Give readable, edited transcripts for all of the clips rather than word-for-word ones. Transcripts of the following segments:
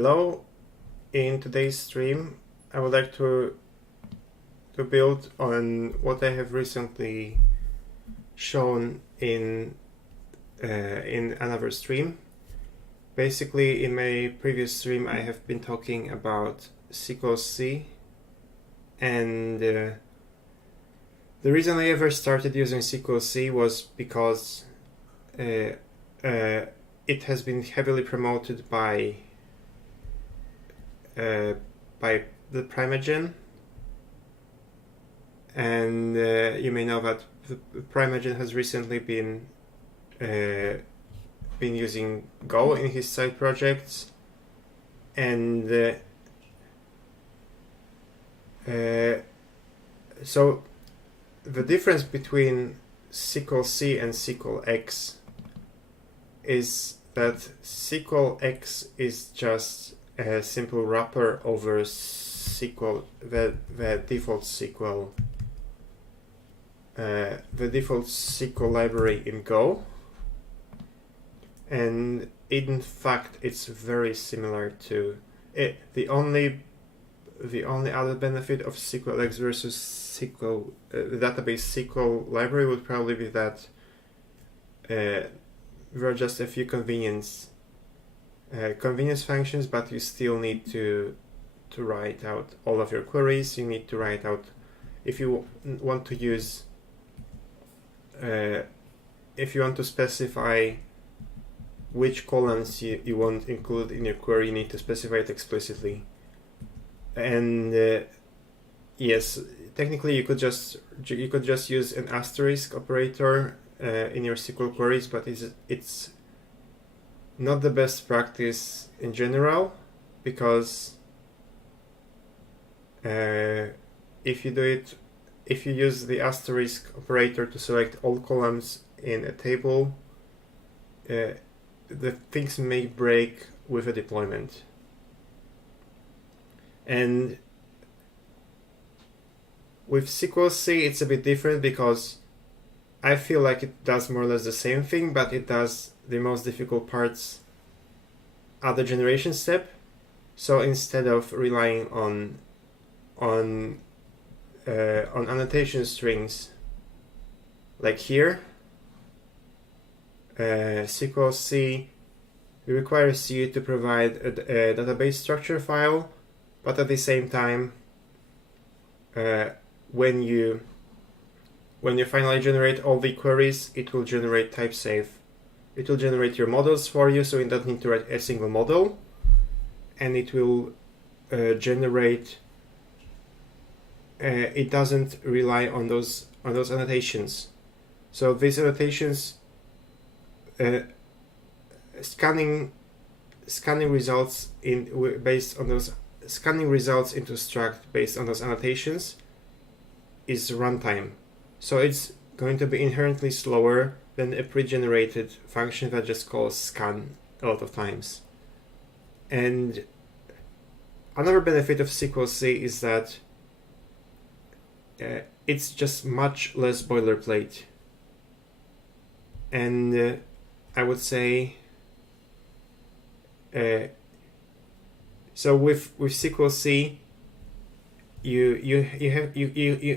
Hello, in today's stream I would like to build on what I have recently shown in another stream. Basically, in my previous stream I have been talking about sqlc, and the reason I ever started using sqlc was because it has been heavily promoted by the Primagen, and you may know that the Primagen has recently been using Go in his side projects, and so the difference between sqlc and sqlx is that sqlx is just a simple wrapper over SQL, the default SQL library in Go, and in fact it's very similar to it. The only other benefit of sqlx versus SQL database SQL library would probably be that there are just a few convenience functions, but you still need to write out all of your queries. You need to write out, if you want to use if you want to specify which columns you want included in your query, you need to specify it explicitly. And yes, technically you could just use an asterisk operator in your SQL queries, but it's not the best practice in general, because if you use the asterisk operator to select all columns in a table, the things may break with a deployment. And with sqlc it's a bit different, because I feel like it does more or less the same thing, but it does the most difficult parts at the generation step. So instead of relying on annotation strings like here, sqlc requires you to provide a database structure file, but at the same time, when you finally generate all the queries, it will generate type safe. It will generate your models for you, so you don't need to write a single model, and it will generate. It doesn't rely on those annotations. So these annotations, scanning results based on those scanning results into struct based on those annotations is runtime. So it's going to be inherently slower than a pre-generated function that just calls scan a lot of times. And another benefit of sqlc is that it's just much less boilerplate. And I would say, so with sqlc, you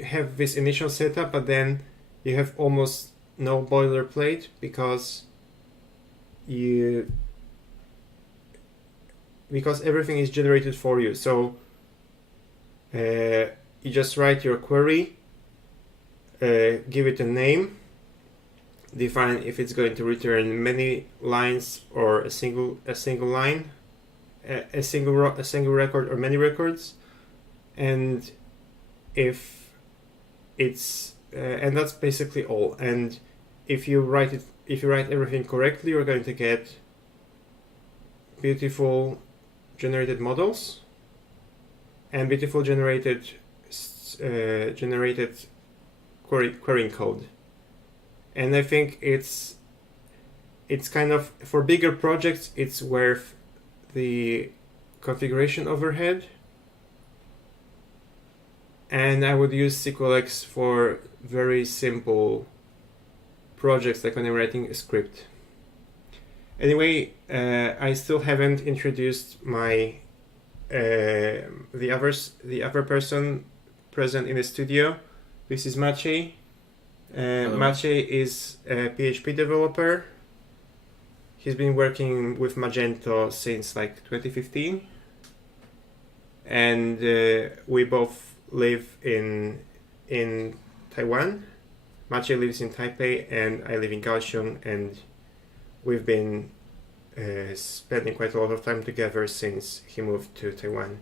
have this initial setup, but then you have almost no boilerplate, because everything is generated for you. So you just write your query, give it a name, define if it's going to return many lines or a single line, a single record or many records, and if it's and that's basically all. And if you write everything correctly, you're going to get beautiful generated models and beautiful generated querying code. And I think it's kind of, for bigger projects, it's worth the configuration overhead. And I would use sqlx for very simple projects, like when I'm writing a script. Anyway, I still haven't introduced my the other person present in the studio. This is Maciej. Maciej is a PHP developer. He's been working with Magento since like 2015, and we both live in Taiwan. Maciej lives in Taipei, and I live in Kaohsiung, and we've been spending quite a lot of time together since he moved to Taiwan.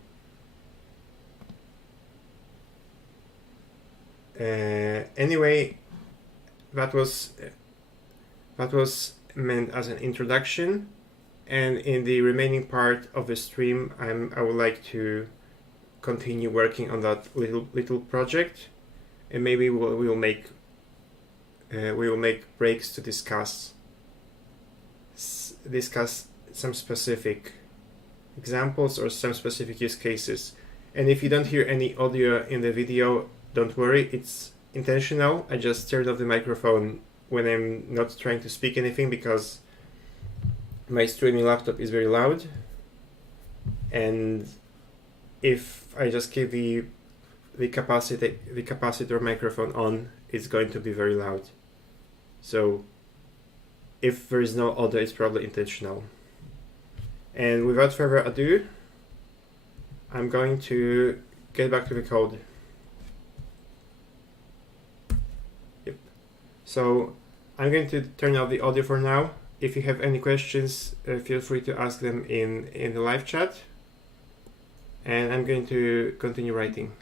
Anyway, that was meant as an introduction, and in the remaining part of the stream, I would like to continue working on that little project, and maybe we will make breaks to discuss some specific examples or some specific use cases. And if you don't hear any audio in the video, don't worry, it's intentional. I just turned off the microphone when I'm not trying to speak anything because my streaming laptop is very loud, and if I just keep the capacitor microphone on, it's going to be very loud. So if there is no audio, it's probably intentional. And without further ado, I'm going to get back to the code. Yep. So I'm going to turn off the audio for now. If you have any questions, feel free to ask them in the live chat. And I'm going to continue writing.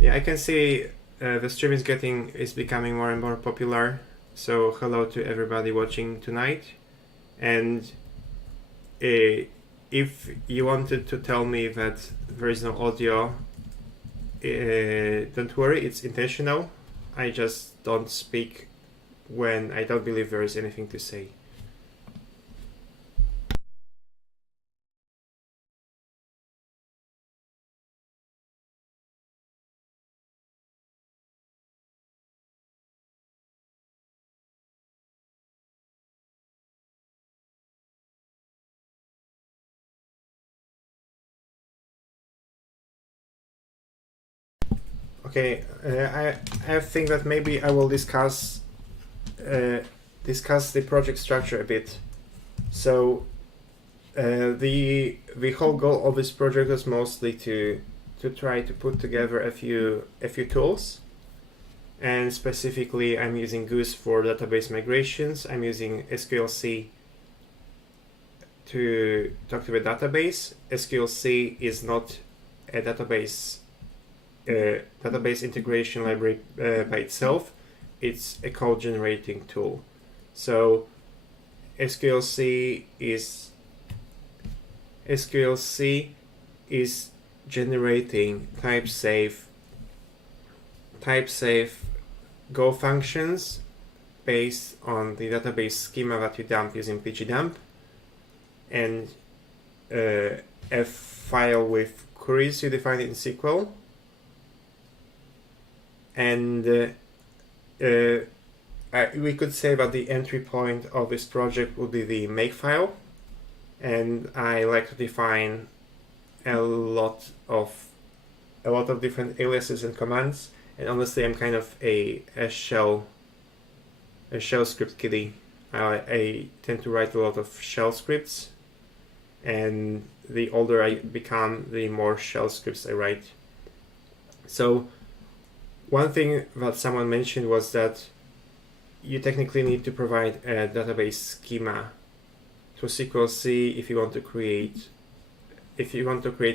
Yeah, I can see the stream is becoming more and more popular. So hello to everybody watching tonight. And if you wanted to tell me that there is no audio, don't worry, it's intentional. I just don't speak when I don't believe there is anything to say. Okay, I think that maybe I will discuss the project structure a bit. So the whole goal of this project was mostly to try to put together a few tools, and specifically I'm using Goose for database migrations. I'm using sqlc to talk to the database. sqlc is not a database integration library by itself. It's a code generating tool. So sqlc is generating type-safe Go functions based on the database schema that you dump using pgdump, and a file with queries you define in SQL, and we could say that the entry point of this project would be the make file, and I like to define a lot of different aliases and commands. And honestly, I'm kind of a shell script kiddie. I tend to write a lot of shell scripts, and the older I become, the more shell scripts I write. So one thing that someone mentioned was that you technically need to provide a database schema to sqlc if you want to create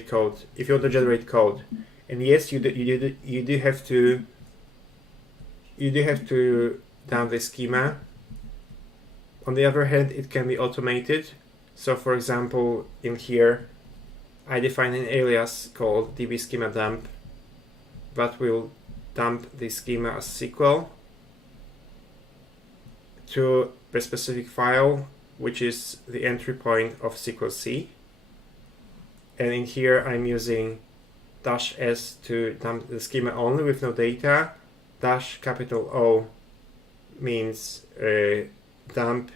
code, if you want to generate code. And yes, you do have to dump the schema. On the other hand, it can be automated. So for example, in here, I define an alias called dbSchemaDump that will dump the schema as SQL to a specific file, which is the entry point of sqlc. And in here, I'm using -s to dump the schema only with no data. -O means dump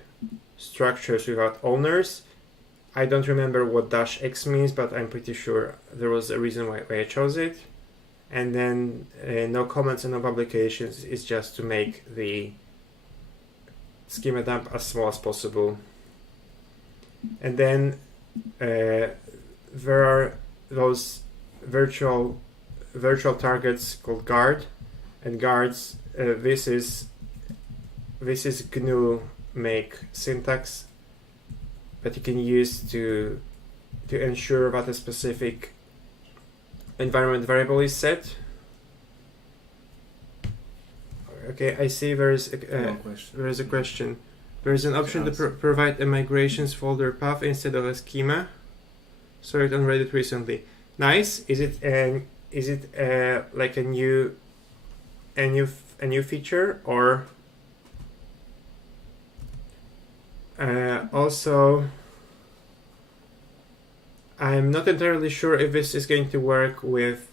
structures without owners. I don't remember what -x means, but I'm pretty sure there was a reason why I chose it. And then no comments and no publications is just to make the schema dump as small as possible. And then there are those virtual targets called guard, and guards, this is GNU make syntax that you can use to ensure that a specific environment variable is set. Okay, I see there is a question. There is an option to provide a migrations folder path instead of a schema. Saw it on Reddit recently. Nice. Is it like a new feature, or also I'm not entirely sure if this is going to work with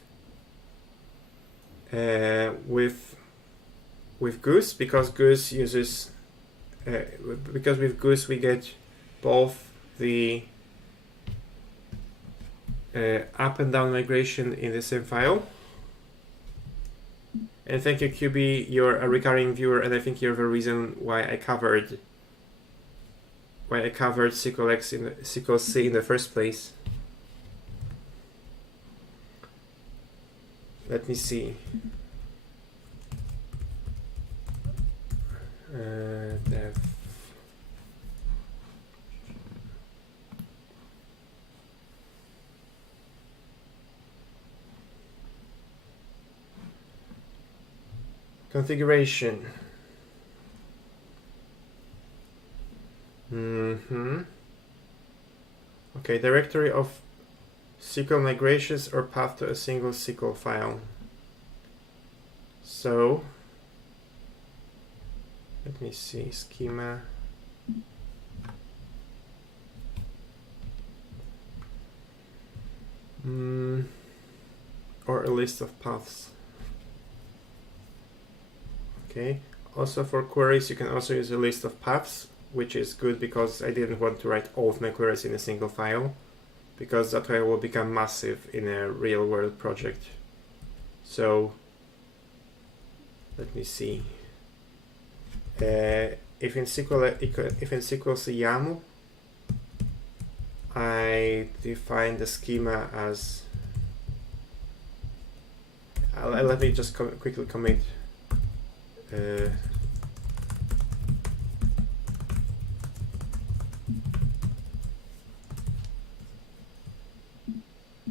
Goose, because Goose uses because with Goose we get both the up and down migration in the same file. And thank you, QB, you're a recurring viewer, and I think you're the reason why I covered sqlx in sqlc in the first place. Let me see. Dev. Configuration. Okay, directory of SQL migrations or path to a single SQL file. So let me see, schema. Or a list of paths. Okay. Also for queries, you can also use a list of paths, which is good because I didn't want to write all of my queries in a single file, because that way it will become massive in a real world project. So let me see. If in sqlc YAML, I define the schema as. Let me just quickly commit.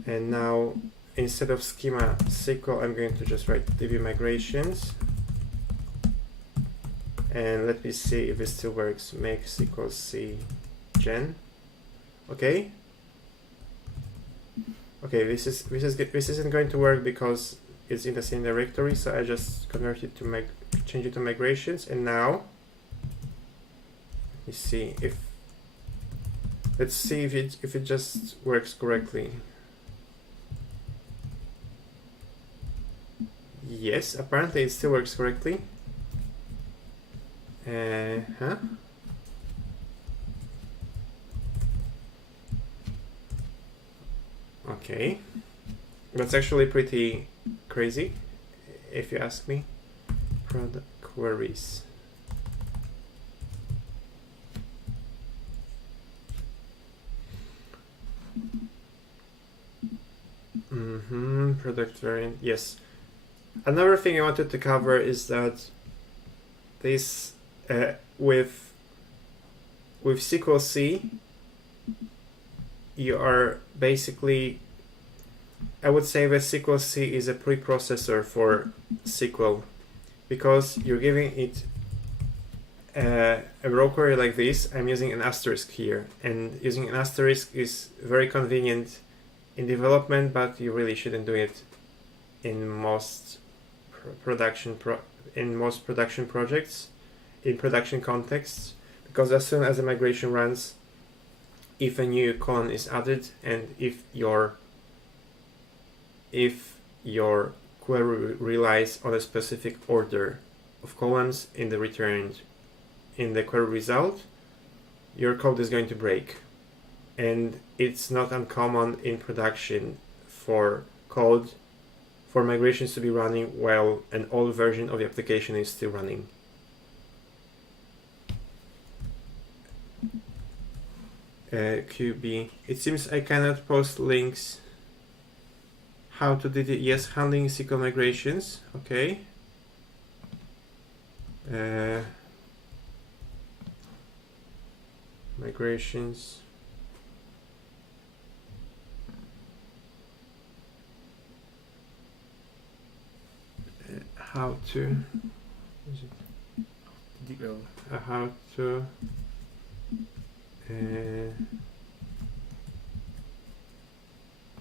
And now instead of schema SQL, I'm going to just write db migrations, And let me see if it still works. Make sqlc gen. Okay. Okay, this isn't going to work because it's in the same directory, so I just convert it to change it to migrations. And now let's see if it just works correctly. Yes, apparently it still works correctly. Okay, that's actually pretty crazy, if you ask me. Product queries. Product variant, yes. Another thing I wanted to cover is that this with sqlc, you are basically, I would say that sqlc is a preprocessor for SQL, because you're giving it a row query like this. I'm using an asterisk here, and using an asterisk is very convenient in development, but you really shouldn't do it in most production projects, in production contexts, because as soon as a migration runs, if a new column is added, and if your query relies on a specific order of columns in the query result, your code is going to break. And it's not uncommon in production for migrations to be running while an old version of the application is still running. QB. It seems I cannot post links. How to do it? Yes, handling SQL migrations. Okay. Migrations. How to? How to?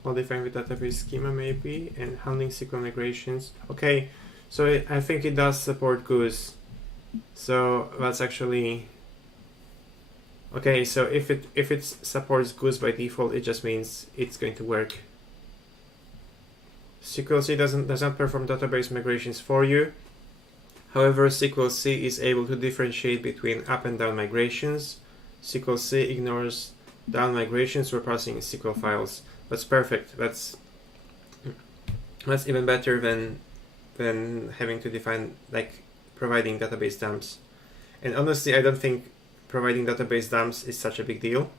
Modifying the database schema maybe, and handling SQL migrations. Okay, so I think it does support Goose. So that's actually okay. So if it supports Goose by default, it just means it's going to work. sqlc does not perform database migrations for you. However, sqlc is able to differentiate between up and down migrations. sqlc ignores down migrations for passing SQL files. That's perfect. That's even better than having to define, like, providing database dumps. And honestly, I don't think providing database dumps is such a big deal.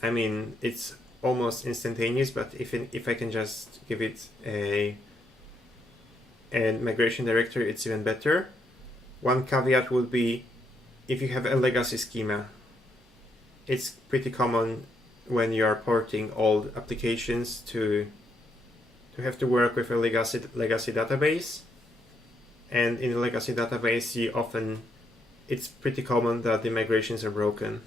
I mean, it's almost instantaneous, but if I can just give it a migration directory, it's even better. One caveat would be if you have a legacy schema. It's pretty common when you are porting old applications to have to work with a legacy database, and in the legacy database it's pretty common that the migrations are broken.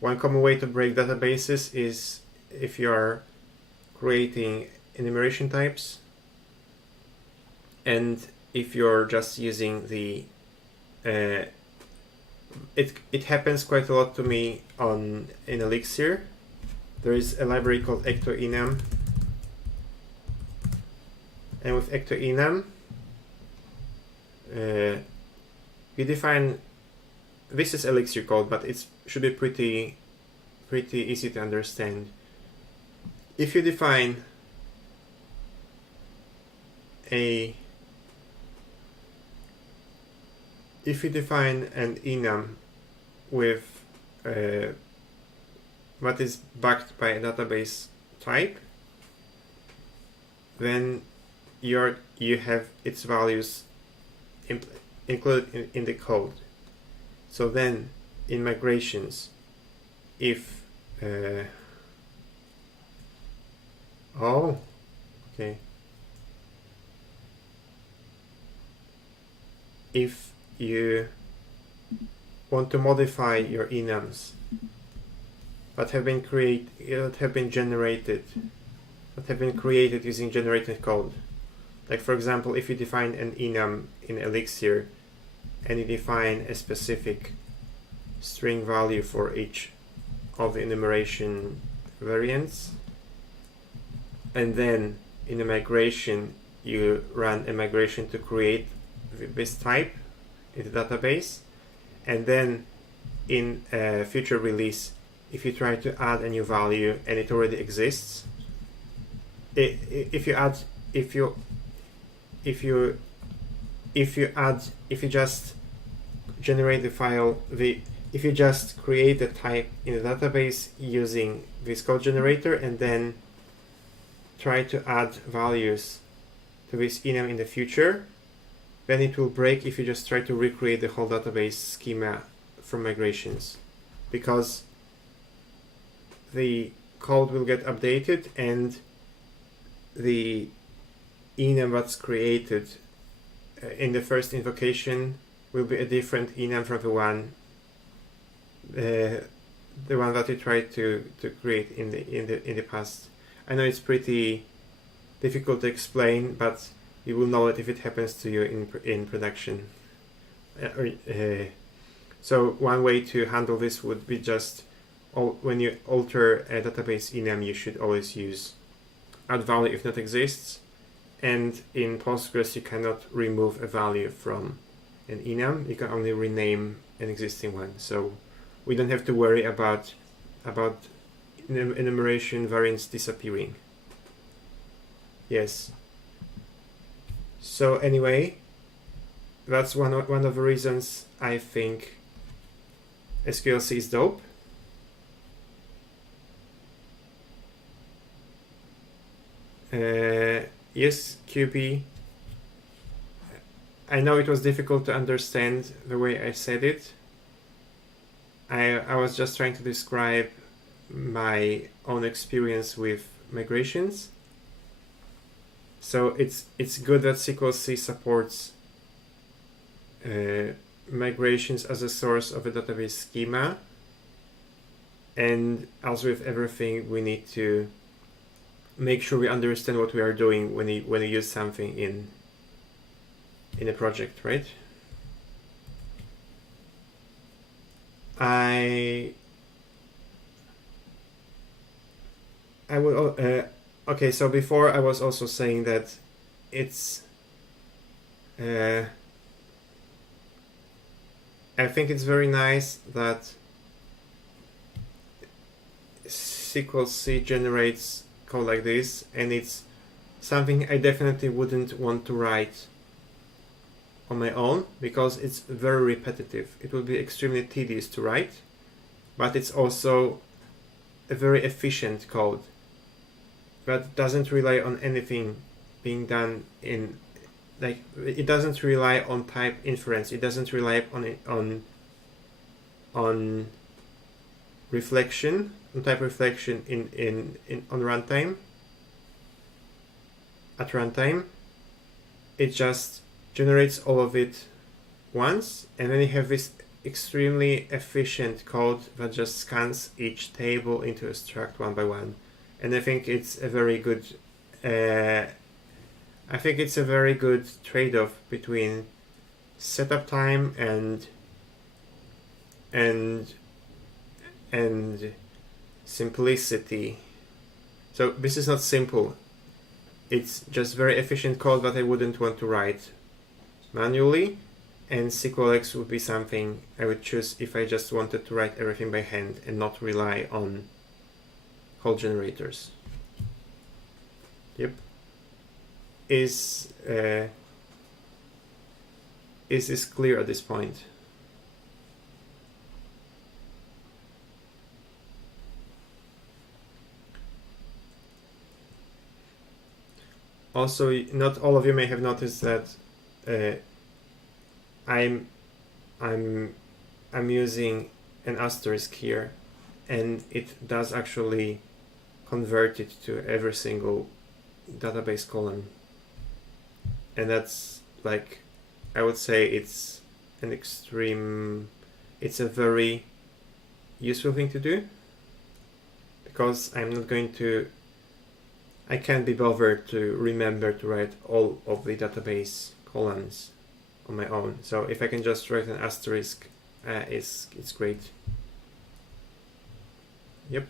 One common way to break databases is if you are creating enumeration types, and if you're just using the it happens quite a lot to me in Elixir. There is a library called ecto-enum, and with ecto-enum you define, this is Elixir code, but it should be pretty easy to understand. If you define an enum with what is backed by a database type, then you have its values included in the code. So then in migrations, if if you want to modify your enums that have been created using generated code. Like for example, if you define an enum in Elixir and you define a specific string value for each of the enumeration variants, and then in a migration you run a migration to create this type in the database, and then in a future release, if you try to add a new value and it already exists, if you just generate the file, if you just create a type in the database using this code generator and then try to add values to this enum in the future, then it will break if you just try to recreate the whole database schema from migrations, because the code will get updated and the enum that's created in the first invocation will be a different enum from the one that you tried to create in the past. I know it's pretty difficult to explain, but you will know it if it happens to you in production. So one way to handle this would be just when you alter a database enum, you should always use add value if not exists. And in Postgres, you cannot remove a value from an enum. You can only rename an existing one. So we don't have to worry about enumeration variants disappearing. Yes. So anyway, that's one of the reasons I think sqlc is dope. Yes, QB. I know it was difficult to understand the way I said it. I was just trying to describe my own experience with migrations. So it's good that sqlc supports migrations as a source of a database schema, and as with everything, we need to make sure we understand what we are doing when you use something in a project, right? I will okay, so before I was also saying that it's I think it's very nice that sqlc generates code like this, and it's something I definitely wouldn't want to write on my own because it's very repetitive. It will be extremely tedious to write, but it's also a very efficient code that doesn't rely on anything being done in, like, it doesn't rely on type inference. It doesn't rely on reflection, on type reflection on runtime. At runtime, it just generates all of it once, and then you have this extremely efficient code that just scans each table into a struct one by one. And I think it's a very good trade-off between setup time and simplicity. So this is not simple. It's just very efficient code that I wouldn't want to write manually, and sqlx would be something I would choose if I just wanted to write everything by hand and not rely on code generators. Yep. Is this clear at this point? Also, not all of you may have noticed that I'm using an asterisk here, and it does actually convert it to every single database column, and that's like I would say it's a very useful thing to do, because I can't be bothered to remember to write all of the database columns on my own. So if I can just write an asterisk, it's great. Yep.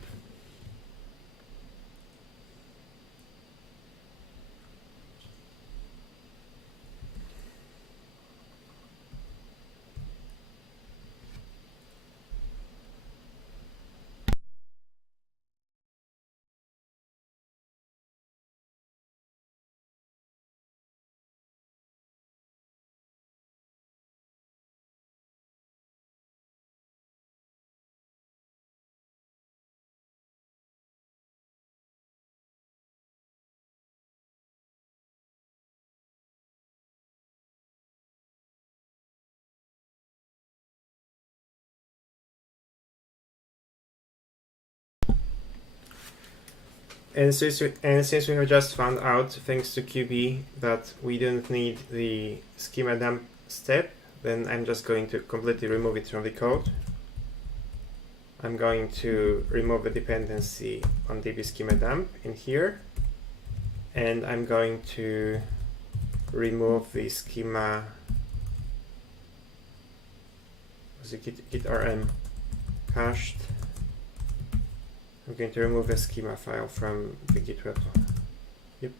And since we have just found out, thanks to QB, that we don't need the schema dump step, then I'm just going to completely remove it from the code. I'm going to remove the dependency on db schema dump in here, and I'm going to remove the schema, git rm cached. I'm going to remove the schema file from the Git repo. Yep.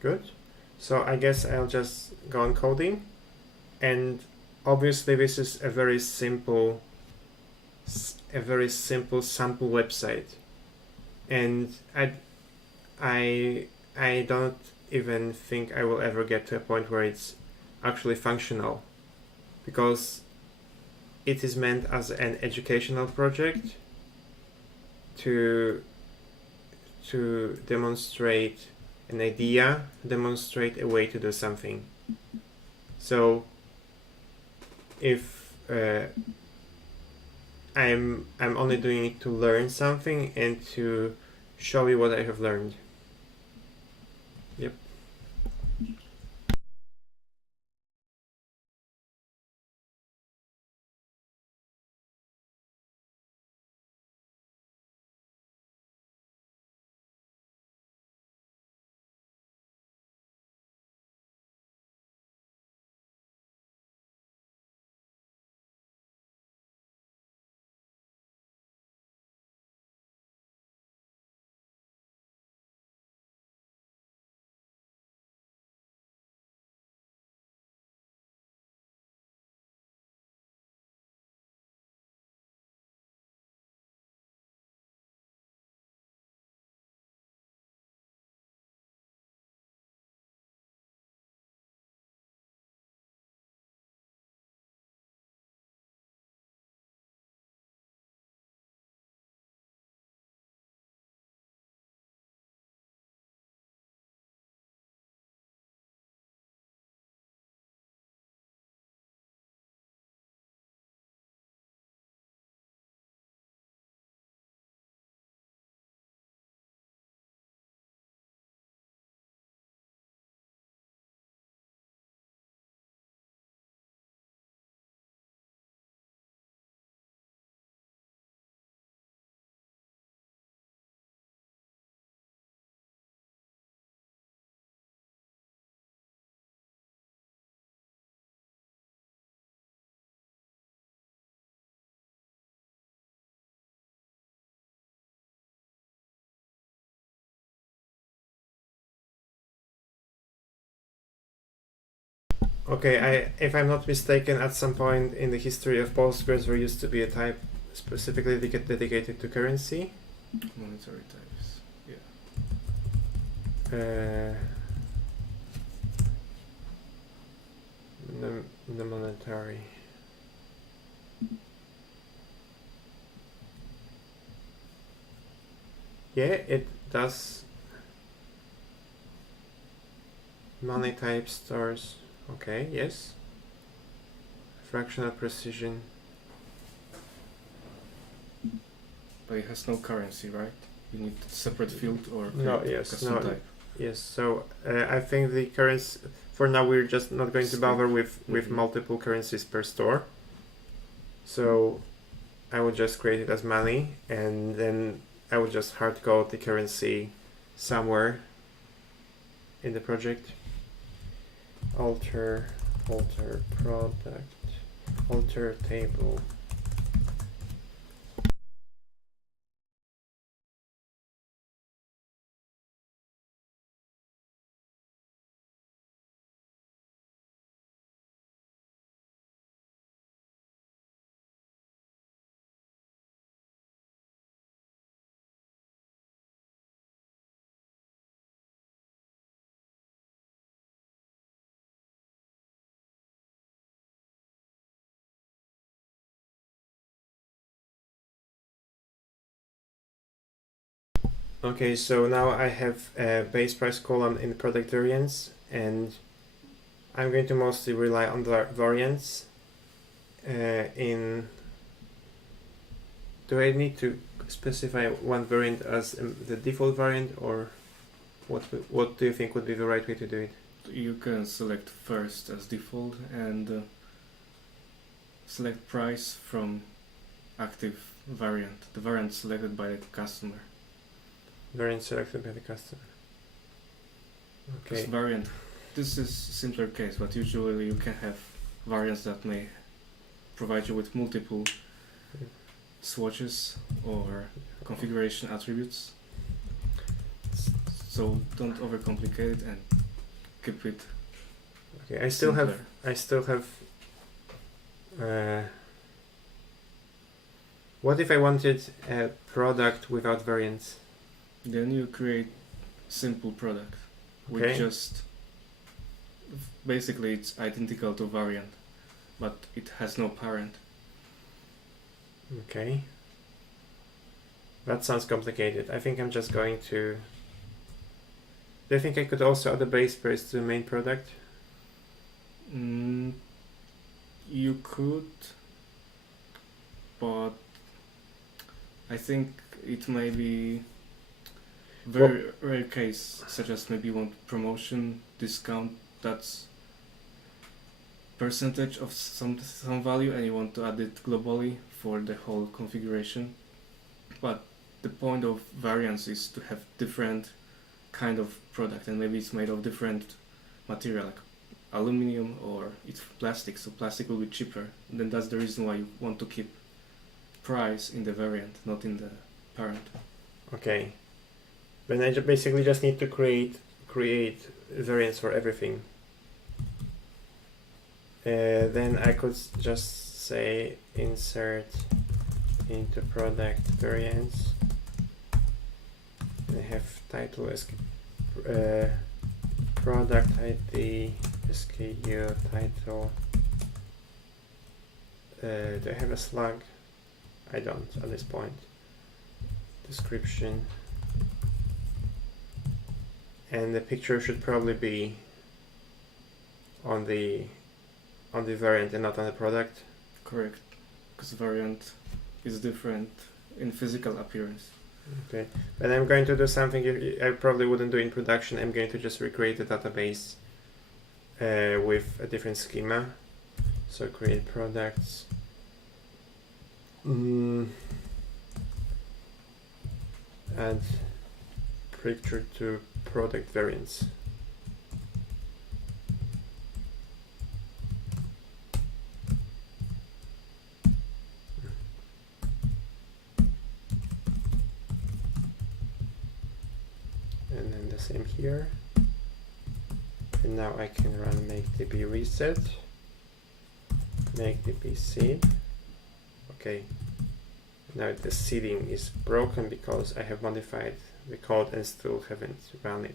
Good. So I guess I'll just go on coding, and obviously this is a very simple sample website, and I don't even think I will ever get to a point where it's actually functional, because it is meant as an educational project to demonstrate an idea, demonstrate a way to do something. So if I'm only doing it to learn something and to show you what I have learned. Yep. Okay, if I'm not mistaken, at some point in the history of Postgres, there used to be a type specifically dedicated to currency. Monetary types, yeah. The monetary. Yeah, it does. Money type stores. Okay, yes. Fractional precision. But it has no currency, right? You need a separate field or No, yes, custom no, type. yes. So I think the currency. For now, we're just not going to bother with multiple currencies per store. So I would just create it as money, and then I would just hard code the currency somewhere in the project. Alter product, alter table. Okay, so now I have a base price column in product variants, and I'm going to mostly rely on the variants. Do I need to specify one variant as the default variant, or what do you think would be the right way to do it? You can select first as default and select price from active variant, the variant selected by the customer. Variant selected by the customer. Okay. Variant. This is a simpler case, but usually you can have variants that may provide you with multiple swatches or configuration attributes. So don't overcomplicate it and keep it. Okay, I still have. What if I wanted a product without variants? Then you create simple product with just basically it's identical to variant, but it has no parent. Okay. That sounds complicated. I think I'm just going to. Do you think I could also add a base price to the main product? You could, but I think it may be very rare case, such as maybe you want promotion, discount, that's percentage of some value and you want to add it globally for the whole configuration. But the point of variance is to have different kind of product, and maybe it's made of different material like aluminum or it's plastic, so plastic will be cheaper. And then that's the reason why you want to keep price in the variant, not in the parent. Okay. Then I basically just need to create variants for everything. Then I could just say insert into product variants, and I have title as product ID, SKU, title. Do I have a slug? I don't at this point. Description. And the picture should probably be on the variant and not on the product. Correct, because variant is different in physical appearance. Okay, and I'm going to do something I probably wouldn't do in production. I'm going to just recreate the database with a different schema. So create products. Add picture to product variants. And then the same here. And now I can run make db reset, make db seed. Okay. Now the seeding is broken because I have modified the code and still haven't run it.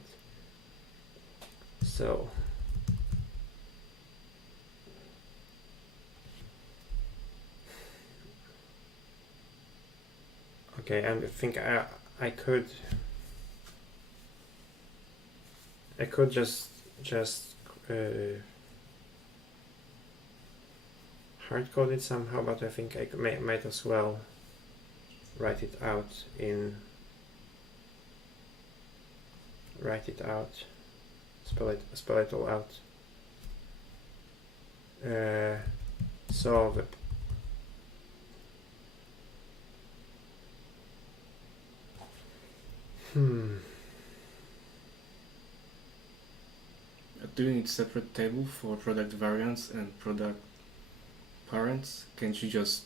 So okay, I think I could just hard code it somehow, but I think I might as well write it out, spell it all out. So Do you need separate table for product variants and product parents? Can't you just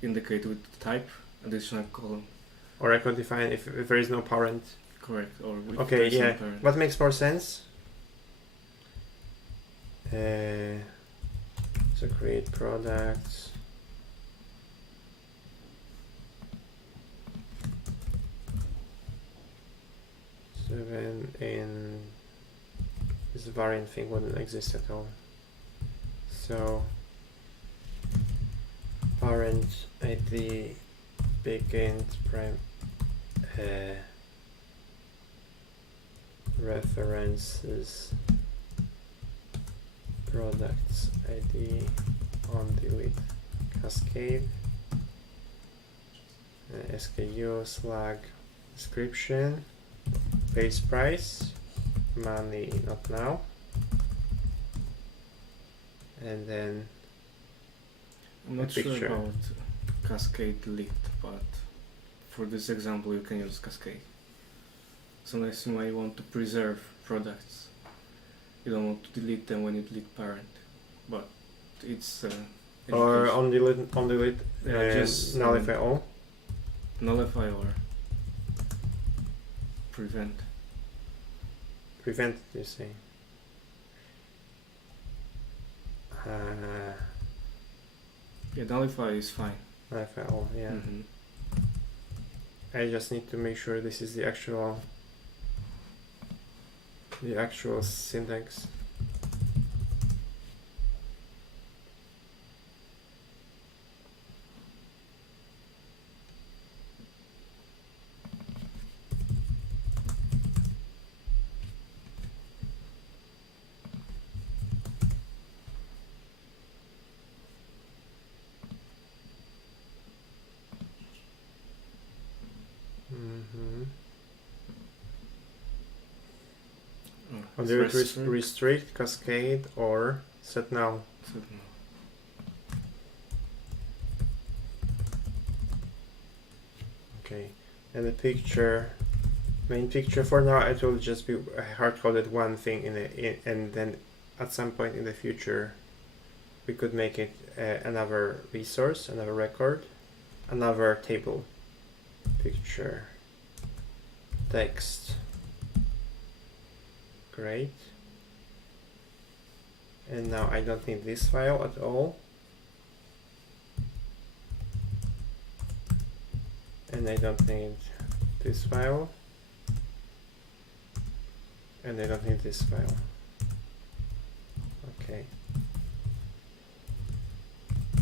indicate with type additional column? Or I could define if there is no parent. Correct. Or with okay, yeah. Parent. What makes more sense? So create products. So then in this variant thing wouldn't exist at all. So parent ID begin prime references products ID on delete cascade SKU slag description base price money not now, and then I'm not sure about cascade delete, but for this example you can use cascade. Sometimes you might want to preserve products. You don't want to delete them when you delete parent, but it's or on delete just nullify all. Nullify or prevent. Prevent, you say? Yeah, nullify is fine. Nullify all, yeah. I just need to make sure this is the actual syntax. Or do it restrict, cascade, or set now? Set now. Okay, and the picture, main picture for now, it will just be hard-coded one thing and then at some point in the future, we could make it another resource, another record, another table. Picture, text. Great. And now I don't need this file at all. And I don't need this file. And I don't need this file. Okay.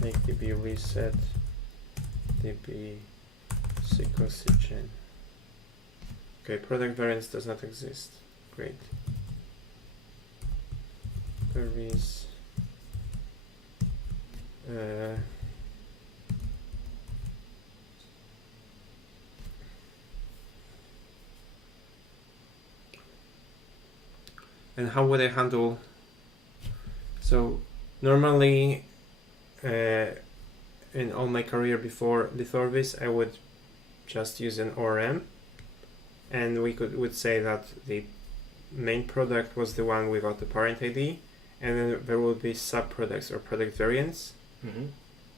Make db reset db sqlc gen. Okay, product variants does not exist. Great. Queries. And how would I handle? So normally, in all my career before this, I would just use an ORM, and we would say that the main product was the one without the parent ID, and then there will be sub-products or product variants,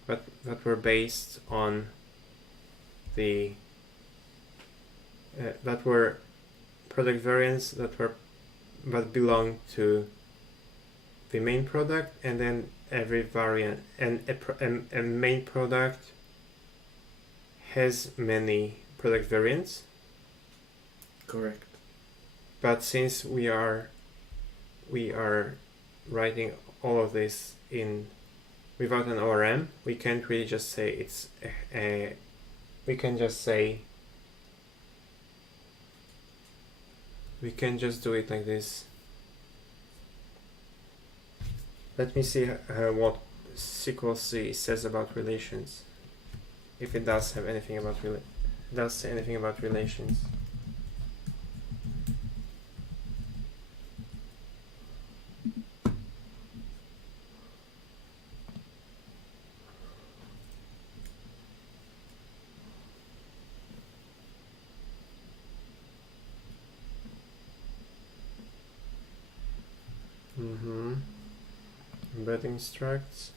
but that were based on the that were product variants that belong to the main product, and then every variant and a main product has many product variants. Correct. But since we are writing all of this in without an ORM, we can't really just say it's we can just say we can just do it like this. Let me see what sqlc says about relations. If it does have anything about say anything about relations. Embedding structs.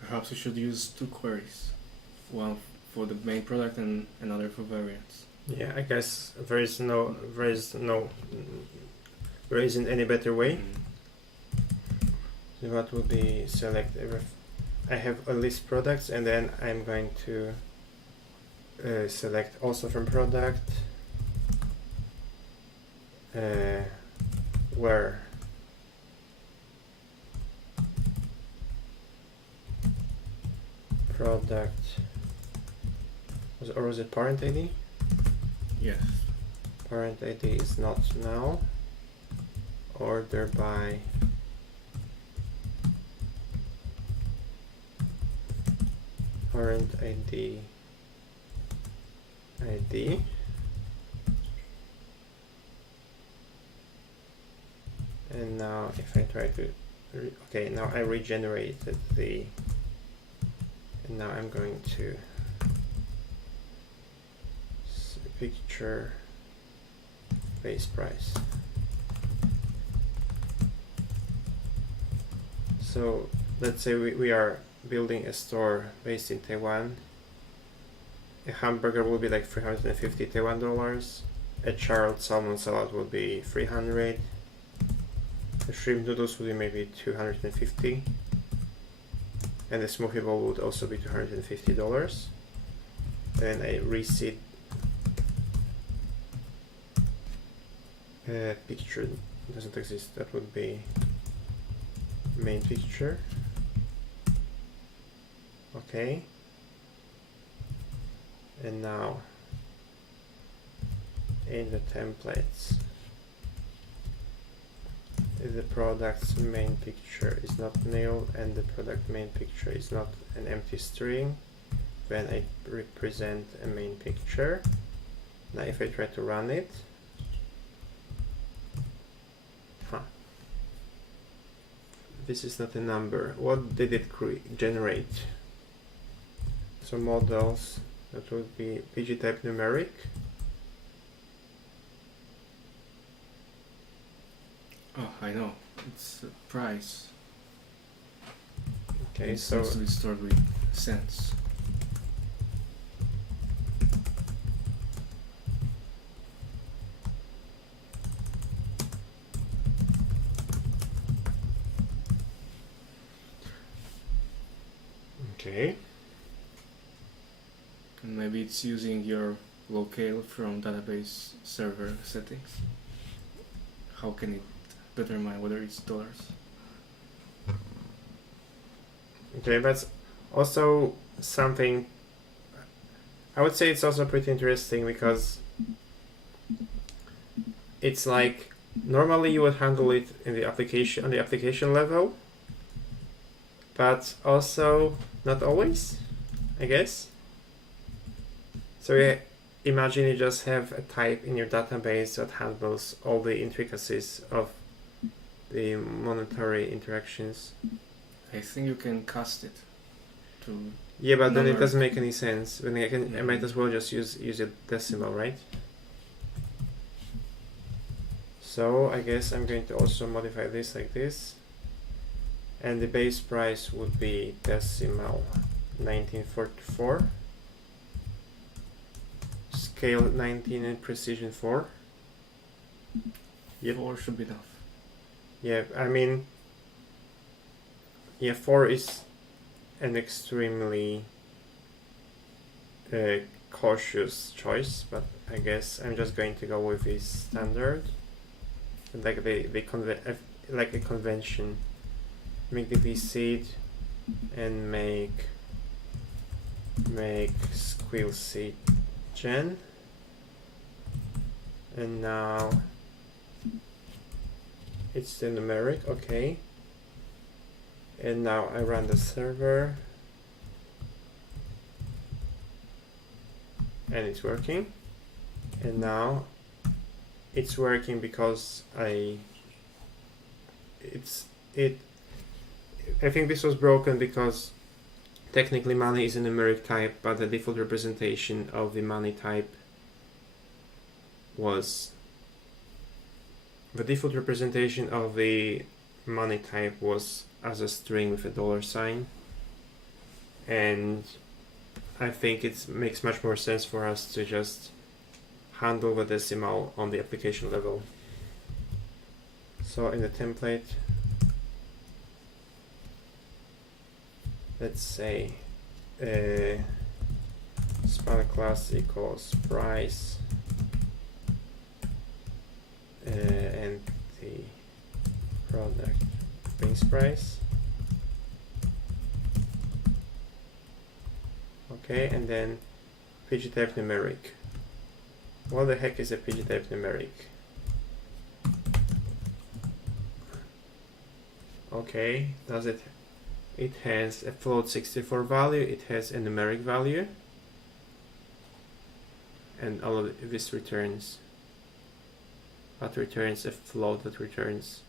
Perhaps we should use two queries, one for the main product and another for variants. Yeah, I guess there isn't any better way. So what would be select? I have a list products, and then I'm going to select also from product where product or was it parent ID? Yes. Parent ID is not now. Order by parent ID and now if I try to okay, now I regenerated the, and now I'm going to picture base price. So let's say we are building a store based in Taiwan. A hamburger will be like $350 Taiwan. A charred salmon salad will be 300. The shrimp noodles would be maybe 250. And the smoothie bowl would also be $250. Then a receipt picture doesn't exist. That would be main picture. Okay. And now in the templates, if the product's main picture is not nil and the product main picture is not an empty string, then I represent a main picture. Now if I try to run it, this is not a number. What did it generate? So models, that would be PG type numeric. Oh, I know. It's a price. Okay, it's so needs to be stored with cents. okay. And maybe it's using your locale from database server settings. How can it determine whether it's dollars? Okay, that's also something I would say it's also pretty interesting because it's like normally you would handle it in the application, on the application level, but also not always, I guess. So yeah, imagine you just have a type in your database that handles all the intricacies of the monetary interactions. I think you can cast it to. Yeah, but then it numeric. doesn't make any sense. When I might as well just use a decimal, right? So I guess I'm going to also modify this like this, and the base price would be decimal 1944, scale 19, and precision 4. Yep. 4 should be enough. Yeah, I mean, yeah, 4 is an extremely cautious choice, but I guess I'm just going to go with the standard, like like a convention. Make the vseed and make sqlc gen, and now it's the numeric, okay. And now I run the server and it's working. And now it's working because I think this was broken because technically money is a numeric type, but the default representation of the money type was as a string with a $sign, and I think it makes much more sense for us to just handle the decimal on the application level. So in the template, let's say span class equals price and the product base price. Okay, and then PG type numeric. What the heck is a PG type numeric? Okay, does it has a float 64 value, it has a numeric value, and all of this returns. That returns a float that returns.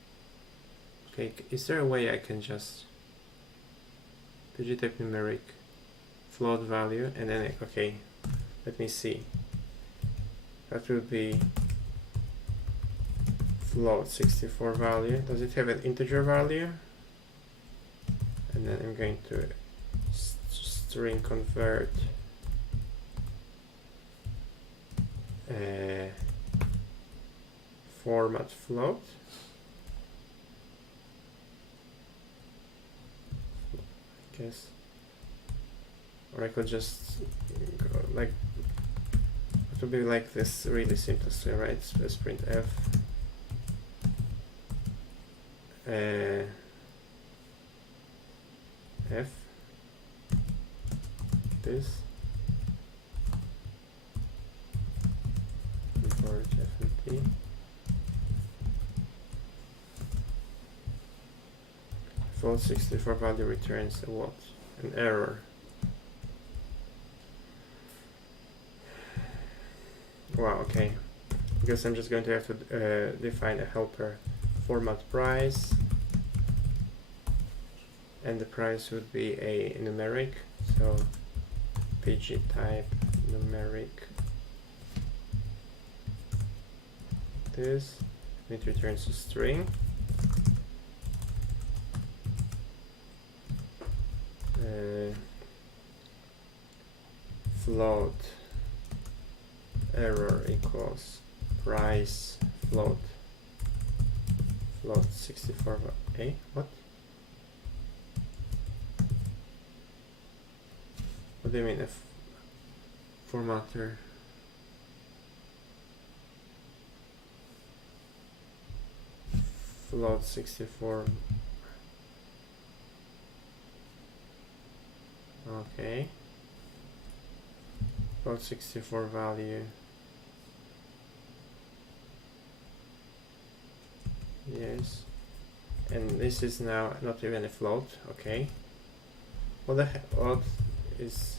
Okay, is there a way I can just PG type numeric float value and then okay, let me see. That would be float 64 value. Does it have an integer value? And then I'm going to string convert format float. I guess, or I could just go like, it would be like this really simplest way, right? Let's print f f this import fmt float 64 value returns a what? An error. Wow, okay. I guess I'm just going to have to define a helper format price, and the price would be a numeric, so PG type numeric this, and it returns a string. Float error equals price float 64. What do you mean if formatter float 64? Okay, float 64 value this, and this is now not even a float. Okay, what the heck? What is?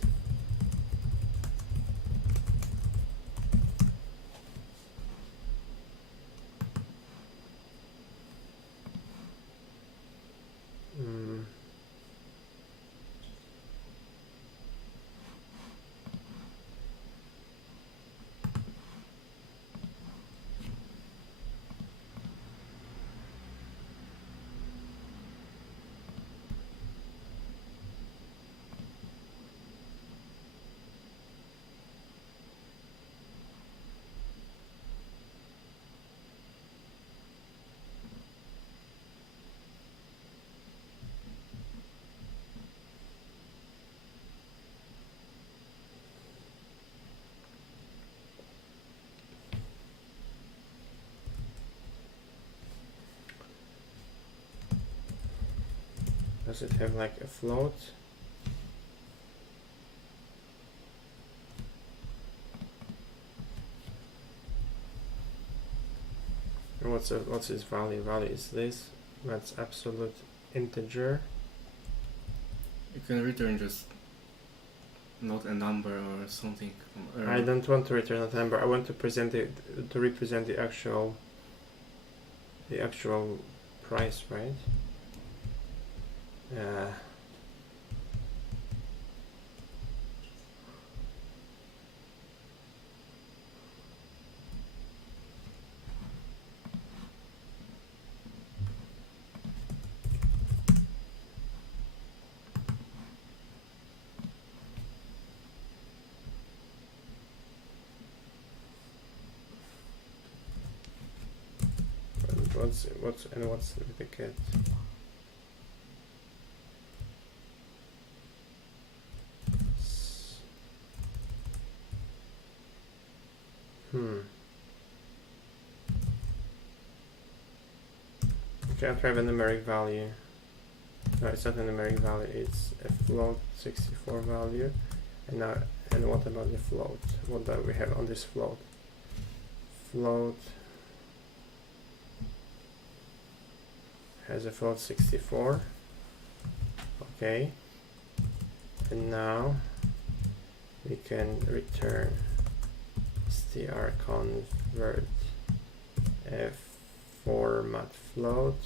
Does it have like a float? And what's its value? Value is this. That's absolute integer. You can return just not a number or something. I don't want to return a number. I want to present it to represent the actual price, right? What's the get? Okay, I'll try the numeric value. No, it's not a numeric value, it's a float 64 value. And now, and what about the float? What do we have on this float? Float has a float 64. Okay. And now we can return strconvert a format float,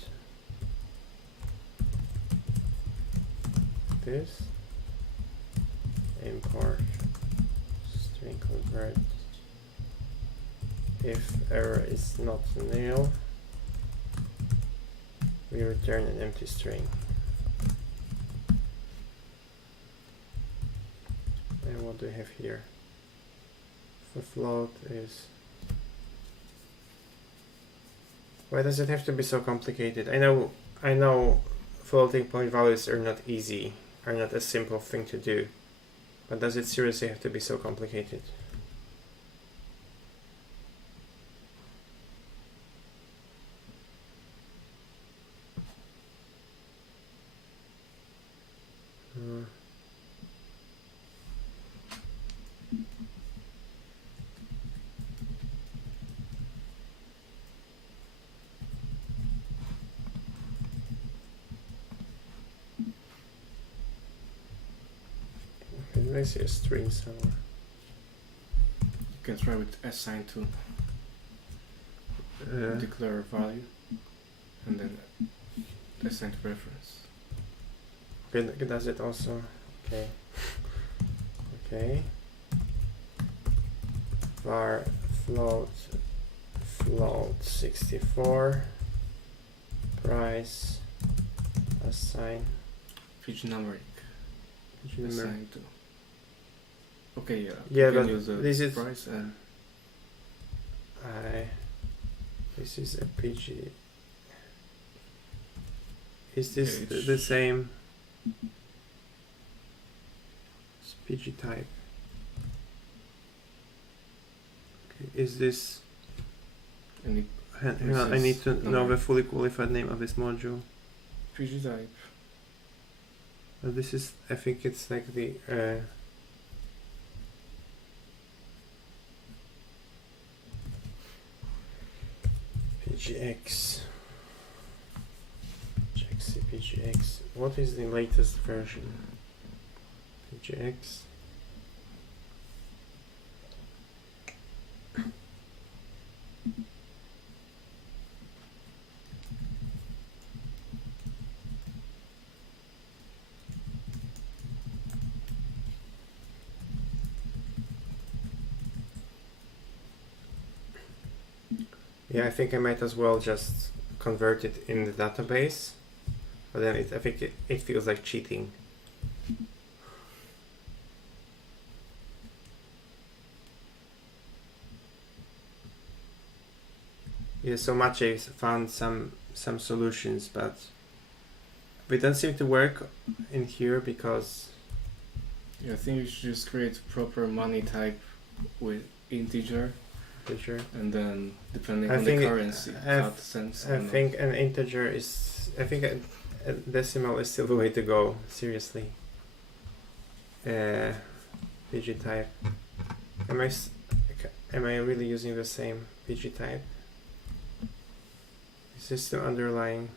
this, import string convert. If error is not nil, we return an empty string. And what do we have here? The float is... Why does it have to be so complicated? I know floating point values are not easy, are not a simple thing to do, but does it seriously have to be so complicated? I see a string somewhere. You can try with assign to declare a value and then assign to reference. Okay, does it also? Okay. Okay. Var float 64 price assign numeric assign to. Okay, yeah. Yeah, you can but use this is price and this is a PG. Is this yeah, the same? It's PG type. Okay, is this? Hang on, I need to know the fully qualified name of this module. PG type. This is, I think it's like the PGX. PGX. What is the latest version? PGX. Yeah, I think I might as well just convert it in the database, but then I think it feels like cheating. Yeah, so Maciej found some solutions, but we don't seem to work in here because... Yeah, I think we should just create proper money type with integer. And then depending on the currency, cut cents. I think an integer is... I think a decimal is still the way to go, seriously. PG type. Am I really using the same PG type? System underlying.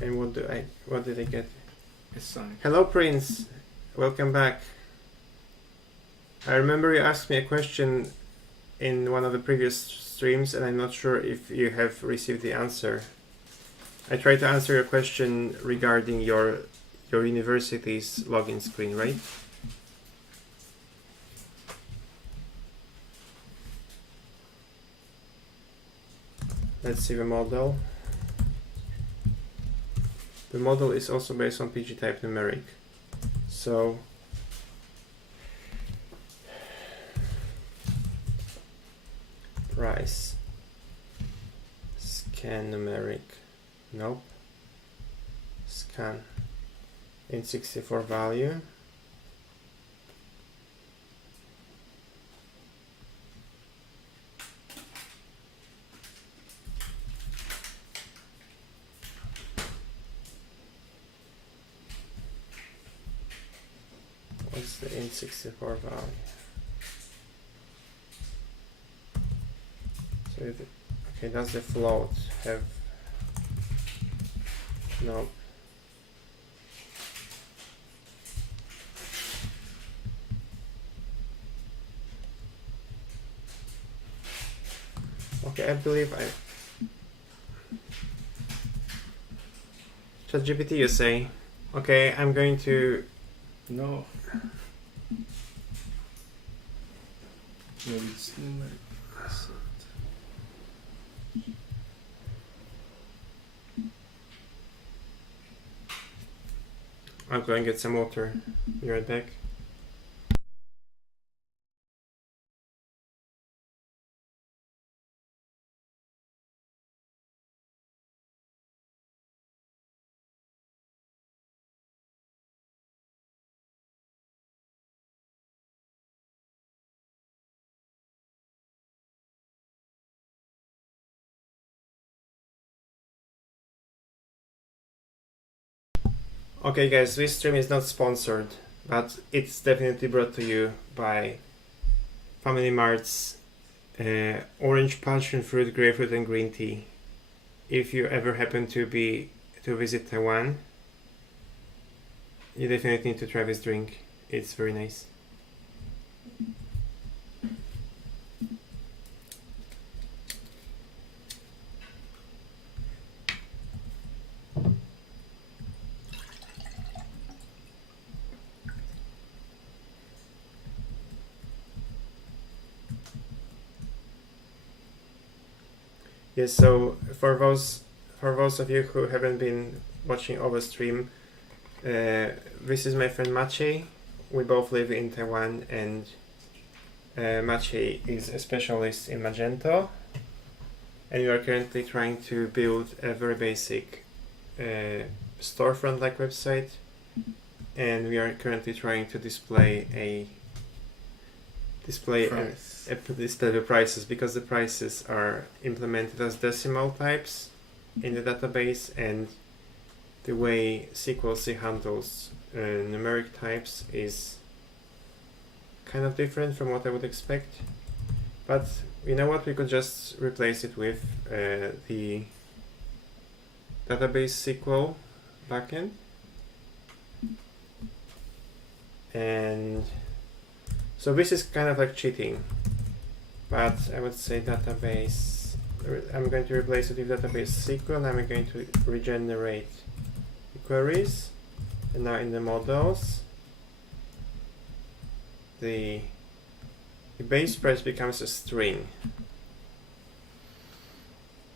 And what did I get? A sign. Hello Prince, welcome back. I remember you asked me a question in one of the previous streams and I'm not sure if you have received the answer. I tried to answer your question regarding your university's login screen, right? Let's see the model. The model is also based on PG type numeric. So price scan numeric, nope, scan int64 value, what's the int64 value? So okay, does the float have... no. Okay, I believe ChatGPT, you say? Okay, I'm going to... No. Maybe it's numeric. I'll go and get some water. Be right back. Okay guys, this stream is not sponsored, but it's definitely brought to you by Family Mart's orange passion fruit, grapefruit and green tea. If you ever happen to visit Taiwan, you definitely need to try this drink. It's very nice. Yes, so for those of you who haven't been watching over stream, this is my friend Maciej. We both live in Taiwan, and Maciej is a specialist in Magento, and we are currently trying to build a very basic storefront-like website, and we are currently trying to display the prices, because the prices are implemented as decimal types in the database, and the way sqlc handles numeric types is kind of different from what I would expect. But you know what? We could just replace it with the database SQL backend. And so this is kind of like cheating, but I would say database, I'm going to replace it with database SQL. I'm going to regenerate the queries, and now in the models, the base price becomes a string.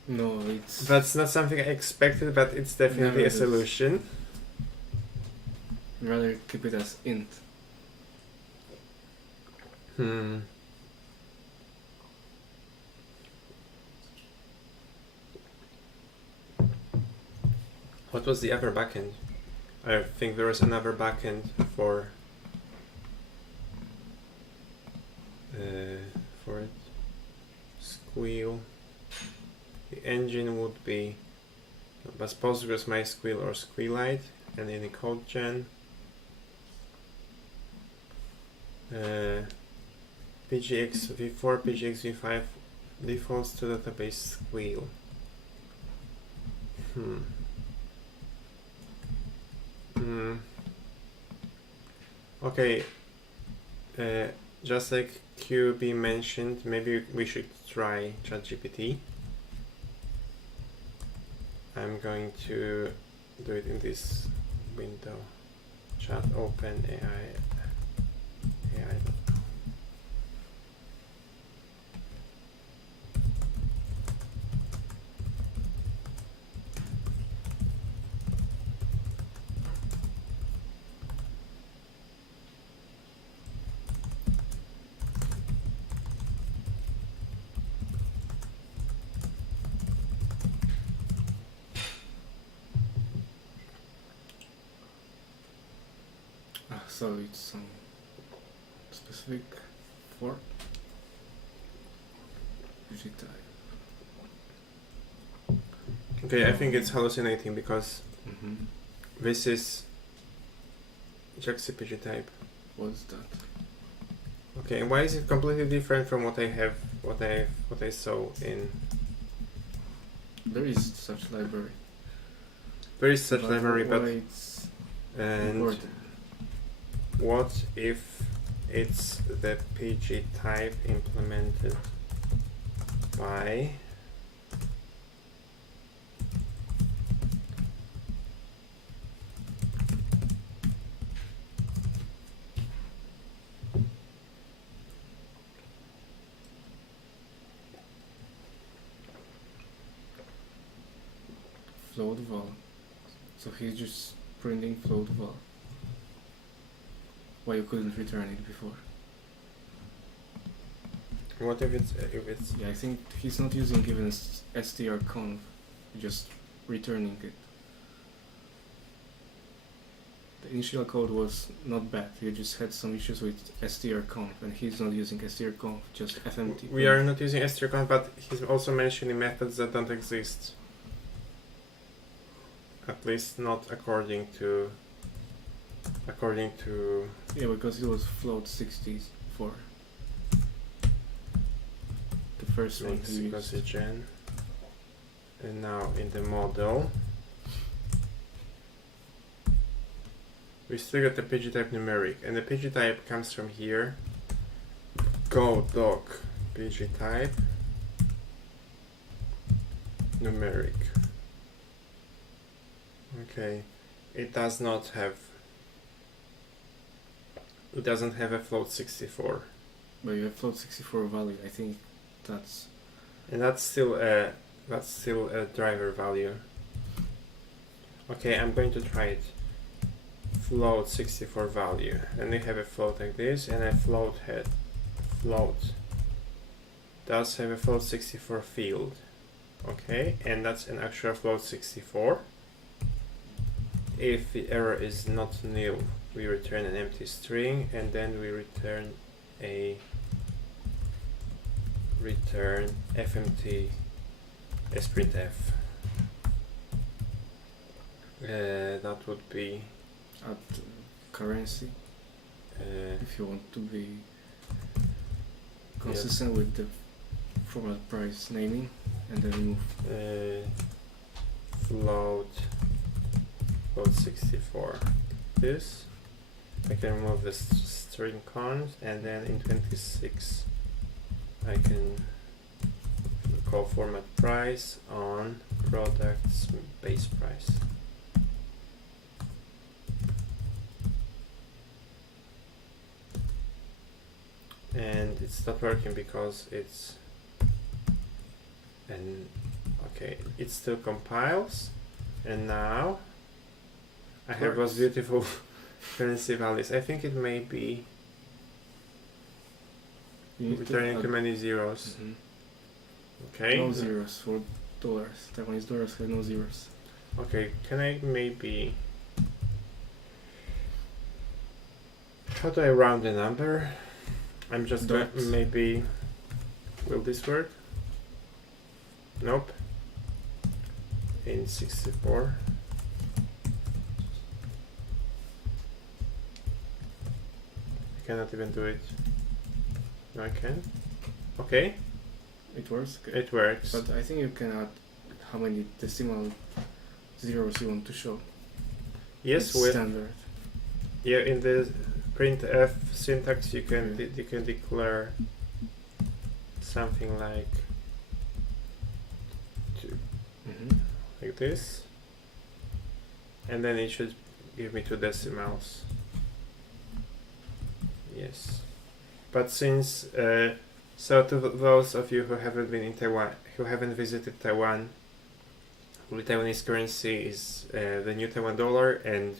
No, it's... That's not something I expected, but it's definitely a solution. Rather keep it as int. What was the other backend? I think there was another backend for it. Squeal. The engine would be Postgres, MySQL, or SQLite, and in the code gen. PGX v4, PGX v5 defaults to database squeal. Okay, just like QB mentioned, maybe we should try ChatGPT. I'm going to do it in this window. Chat open AI. So it's some specific for PG type. Okay, I think it's hallucinating because this is PG type. What's that? Okay, and why is it completely different from what I have, what I saw in? There is such library. There is such library, but it's and important. What if it's the PG type implemented by float val? So he's just printing float val. Why you couldn't return it before? what if it's Yeah, I think he's not using even strconf, just returning it. The initial code was not bad, he just had some issues with strconf, and he's not using strconf, just fmt. we are not using strconf, but he's also mentioning methods that don't exist. At least not according to Yeah, because it was float 64. The first one he used. gen. And now in the model we still got the PG type numeric, and the PG type comes from here. Go doc PG type numeric. Okay, it doesn't have a float 64. But you have float 64 value, I think that's... And that's still a driver value. Okay, I'm going to try it. Float 64 value, and we have a float like this, and a float does have a float 64 field. Okay, and that's an actual float 64. If the error is not nil, we return an empty string, and then we return fmt sprintf. That would be at currency, if you want to be consistent with the format price naming and then remove float 64. This I can remove the string cons, and then in 26 I can call format price on products base price. And it's not working because it's okay, it still compiles, and now I have those beautiful currency values. I think it may be returning too many zeros. Okay. No zeros for dollars. Taiwanese dollars have no zeros. Okay, can I maybe... How do I round the number? I'm just going maybe... Will this work? Nope. In 64. I cannot even do it. No, I can. Okay. It works? Okay. It works. But I think you can add how many decimal zeros you want to show. Yes, it's standard. Yeah, in the printf syntax you can you can declare something like like this, and then it should give me 2 decimals. Yes, but since so to those of you who haven't been in Taiwan, who haven't visited Taiwan, the Taiwanese currency is the new Taiwan dollar, and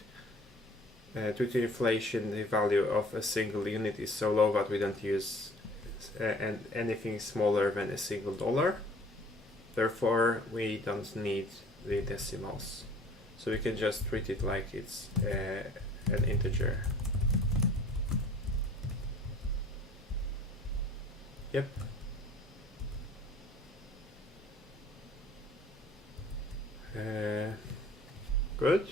due to inflation, the value of a single unit is so low that we don't use anything smaller than a single dollar. Therefore, we don't need the decimals, so we can just treat it like it's an integer. Yep. Good.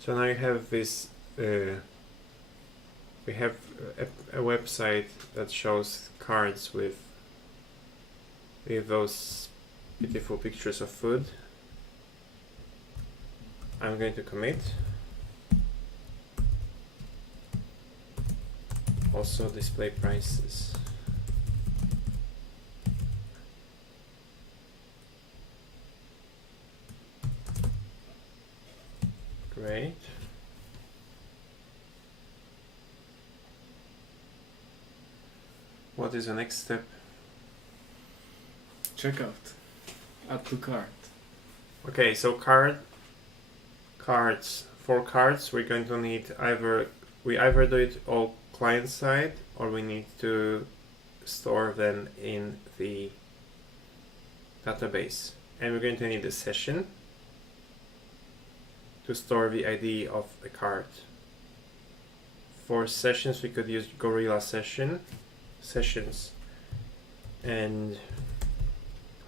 So now you have this. We have a website that shows cards with those beautiful pictures of food. I'm going to commit. Also display prices. Great. What is the next step? Checkout. Add to cart. Okay, so cards. For cards, we're going to need either do it all client side, or we need to store them in the database. And we're going to need a session to store the ID of the card. For sessions, we could use Gorilla sessions, and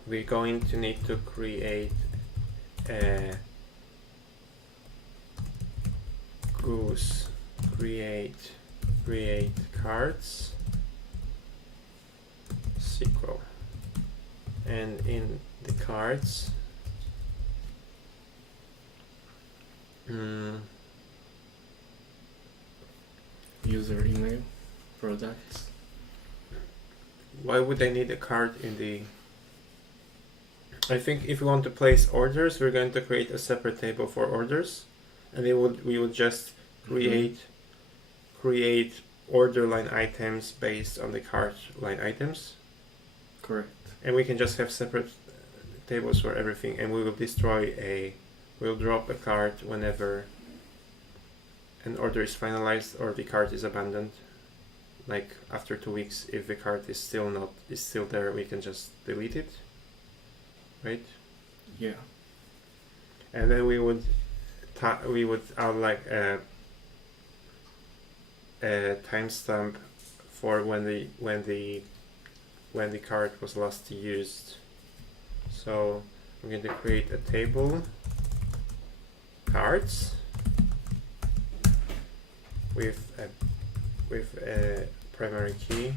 we're going to need to create a goose create cards SQL, and in the cards user email products. Why would I need a card in the... I think if we want to place orders, we're going to create a separate table for orders, and we would just create order line items based on the cart line items. Correct. And we can just have separate tables for everything, and we will we'll drop a cart whenever an order is finalized or the cart is abandoned. Like after 2 weeks, if the cart is still there, we can just delete it. Right? Yeah. And then we would add like a timestamp for when the card was last used. So I'm going to create a table cards with a primary key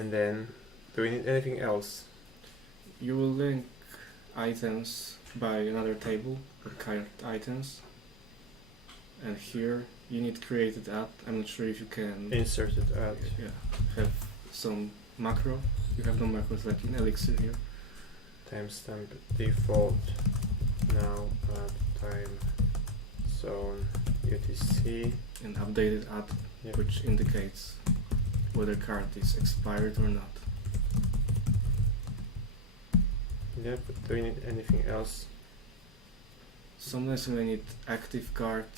And then, do we need anything else? You will link items by another table, cart items. And here you need created add. I'm not sure if you can Inserted add. Yeah, have some macro. You have no macros like in Elixir here. Timestamp default now add time zone UTC. And updated add, Yep. which indicates whether cart is expired or not. Yep, do we need anything else? Sometimes we need active cart,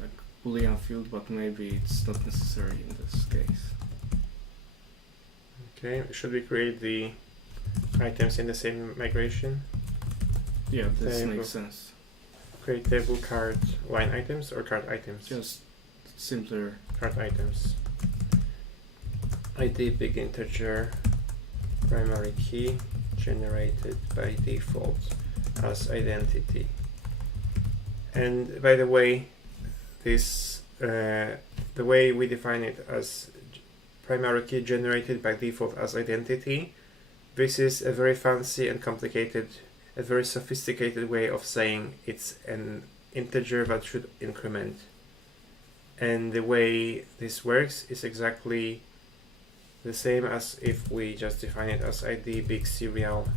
like boolean field, but maybe it's not necessary in this case. Okay, should we create the items in the same migration? Yeah, this Table. makes sense. Create table cart line items or cart items? Just simpler. Cart items. ID big integer, primary key generated by default as identity. And by the way, this the way we define it as primary key generated by default as identity, this is a very fancy and complicated, a very sophisticated way of saying it's an integer that should increment. And the way this works is exactly the same as if we just define it as ID big serial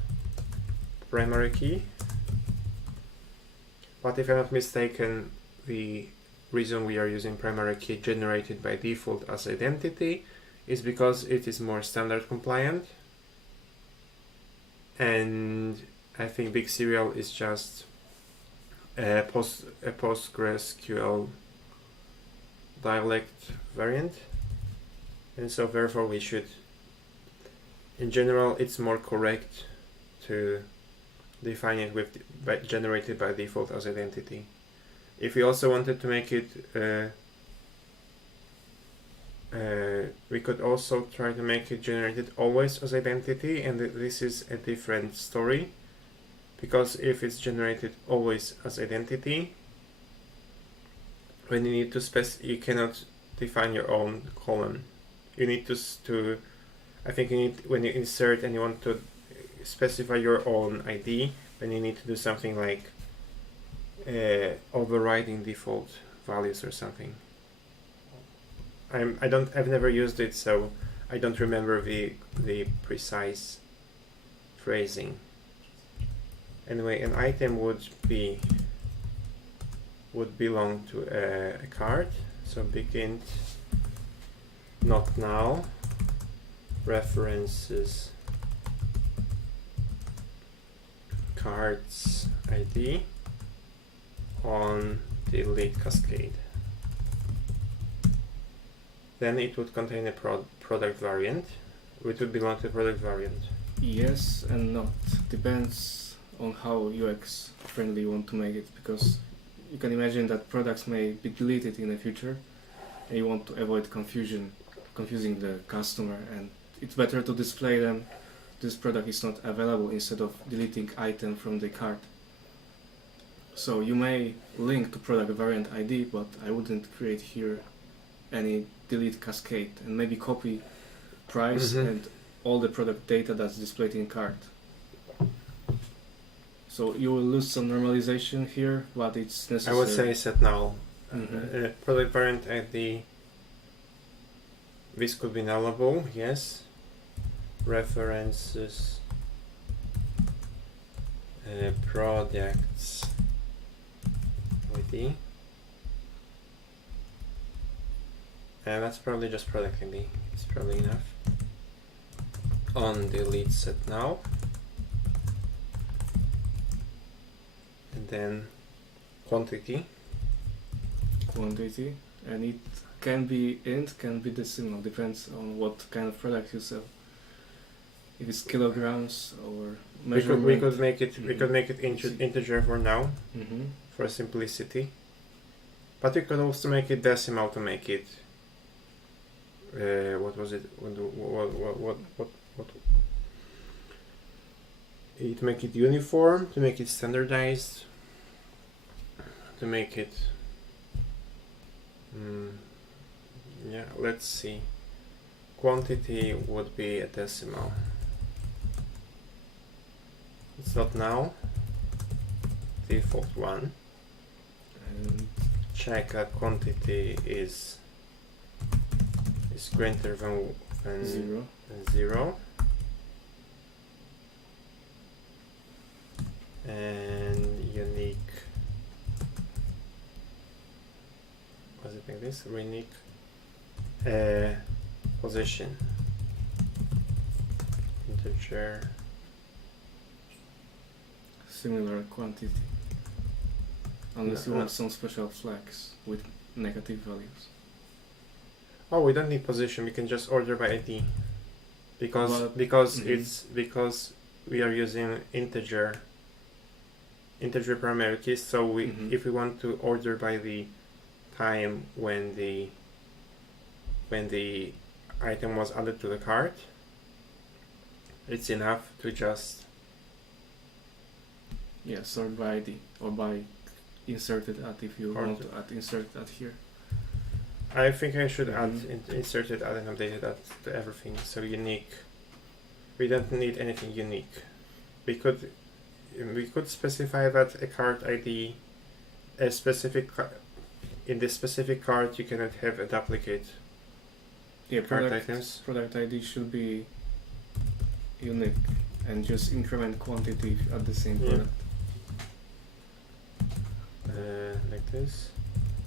primary key. But if I'm not mistaken, the reason we are using primary key generated by default as identity is because it is more standard compliant. And I think big serial is just a PostgreSQL dialect variant. And so therefore we should, in general, it's more correct to define it with generated by default as identity. If we also wanted to make it, we could also try to make it generated always as identity, and this is a different story, because if it's generated always as identity, when you need to you cannot define your own column. You need to I think you need, when you insert and you want to specify your own ID, then you need to do something like overriding default values or something. I've never used it, so I don't remember the precise phrasing. Anyway, an item would belong to a card, so begin not now references cards ID on the lead cascade. Then it would contain a product variant, which would belong to the product variant. Yes and not. Depends on how UX friendly you want to make it, because you can imagine that products may be deleted in the future and you want to avoid confusing the customer, and it's better to display them this product is not available instead of deleting item from the cart. So you may link to product variant ID, but I wouldn't create here any delete cascade, and maybe copy price and all the product data that's displayed in cart. So you will lose some normalization here, but it's necessary. I would say set null. Product variant ID, this could be nullable, yes. References products ID. And that's probably just product ID. It's probably enough. On delete set now. And then quantity. And it can be int, can be decimal, depends on what kind of product you sell. If it's kilograms or measurement. We could make it integer for now, for simplicity. But we could also make it decimal to make it what was it? To make it uniform, to make it standardized, to make it. Yeah, let's see. quantity would be a decimal. It's not now. Default 1. And Check that quantity is greater than 0. And unique. Was it like this? Unique position. Integer. Similar quantity. Unless you want some special flags with negative values. Oh, we don't need position. We can just order by ID, because because we are using integer primary keys. So we if we want to order by the time when the item was added to the cart, it's enough to just sort by ID or by inserted at if you want to add inserted at here. I think I should add inserted add and updated add to everything. So unique. We don't need anything unique. We could specify that a cart ID, a specific in this specific cart you cannot have a duplicate. Yeah, cart items. Product ID should be unique and just increment quantity at the same product. Like this.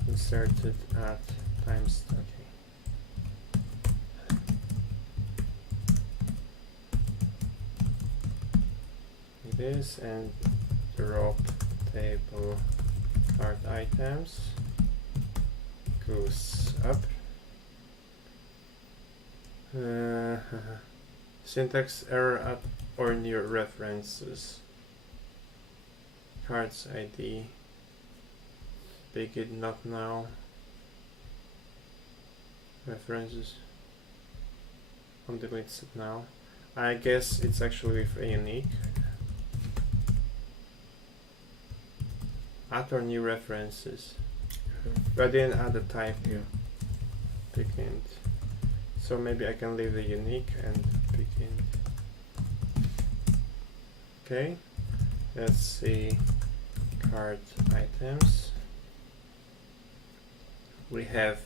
Inserted at times. Okay. Like this, and drop table cart items goes up. Syntax error at or near references. Cards ID. Begin not now. References. On the way set now. I guess it's actually with a unique. Add or new references. But I didn't add the type. Begin. So maybe I can leave the unique and begin. Okay. Let's see. Card items. We have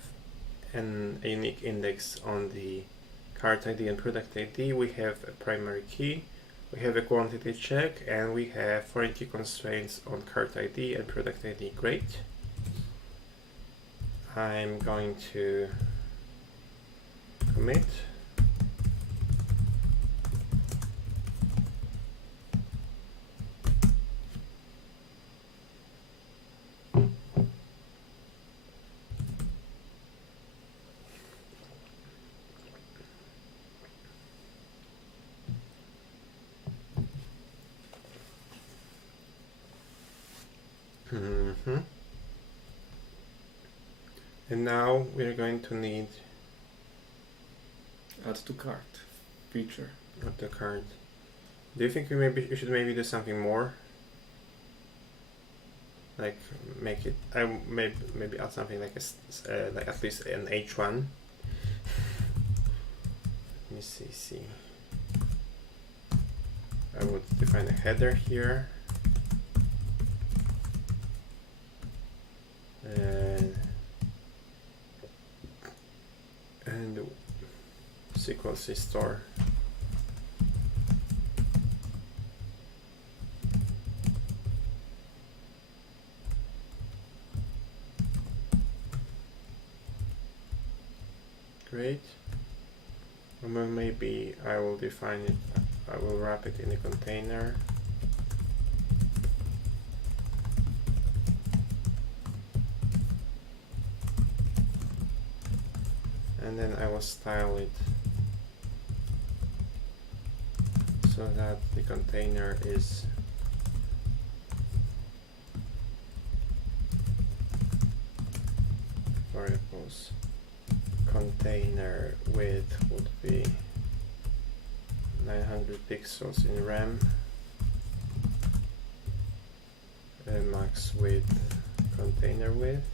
a unique index on the cart ID and product ID. We have a primary key, we have a quantity check, and we have foreign key constraints on cart ID and product ID. Great. I'm going to commit. And now we're going to need add to cart feature. Add to cart. Do you think we should maybe do something more? Like make it. I maybe add something like like at least an H1. Let me see. I would define a header here. And sqlc store. Great. Or maybe I will define it. I will wrap it in a container. And then I will style it so that the container is variables. Container width would be 900 pixels in RAM. Max width, container width.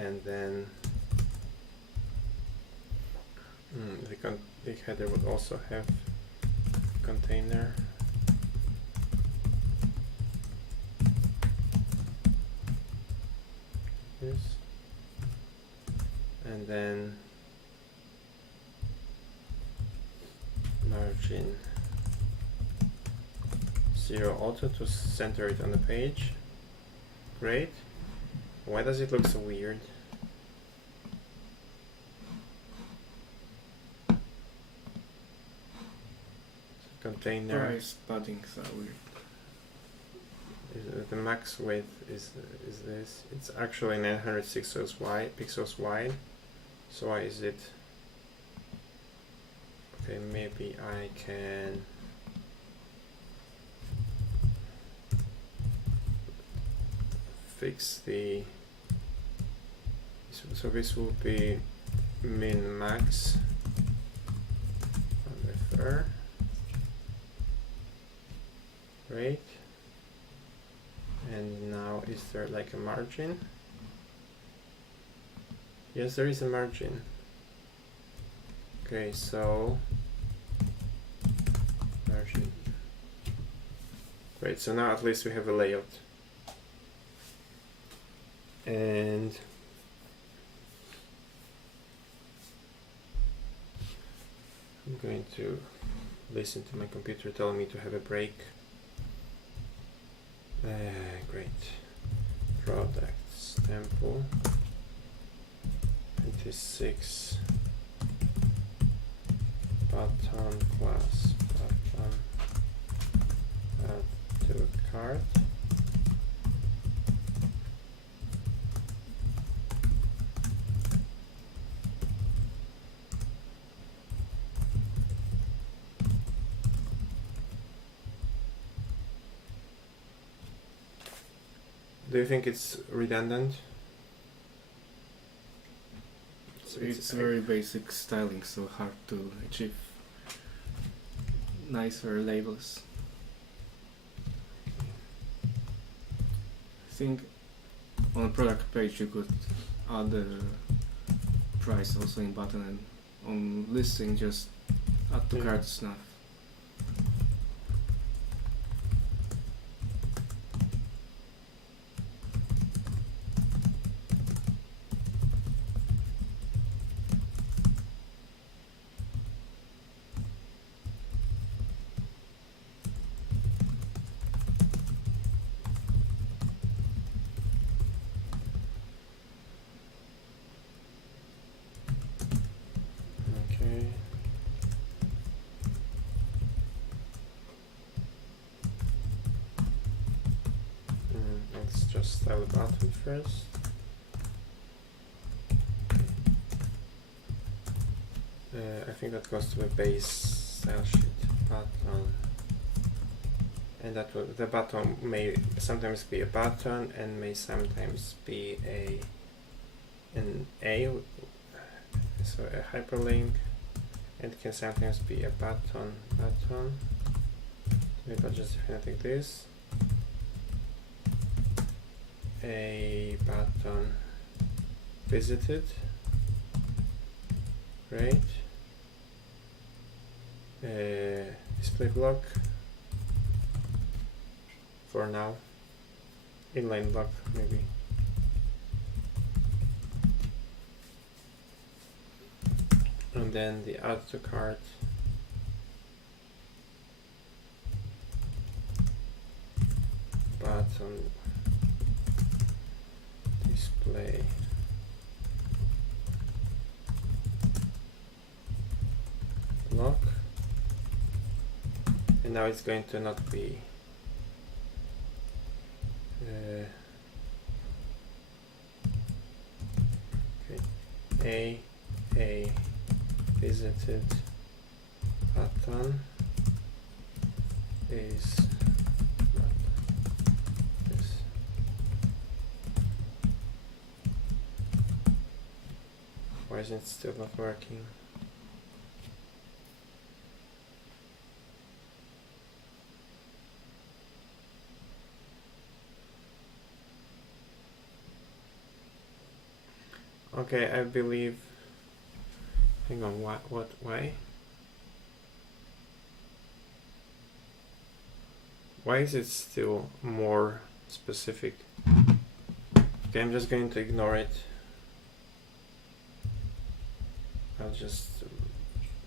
and then the header would also have container. This, and then margin 0 auto to center it on the page. Great. Why does it look so weird? Container. Price paddings are weird. The max width is this. It's actually 906 pixels wide. So why is it? Okay, maybe I can fix the. So this will be min max on the fur. Great. And now is there like a margin? Yes, there is a margin. Okay, so margin. Great, so now at least we have a layout. And I'm going to listen to my computer telling me to have a break. Great. Products temple 26 button class button add to cart. Do you think it's redundant? It's very basic styling, so hard to achieve nicer labels. I think on a product page you could add the price also in button, and on listing just add to cart stuff. Let's just style the button first. I think that goes to a base style sheet button, and that will, the button may sometimes be a button and may sometimes be an A, so a hyperlink, and can sometimes be a button. Maybe I'll just define it like this. A button visited. Great. Display block for now. Inline block maybe. And then the add to cart. Button display block, and now it's going to not be okay. A visited button is not this. Why is it still not working? Okay, I believe. Hang on, why? Why is it still more specific? Okay, I'm just going to ignore it. I'll just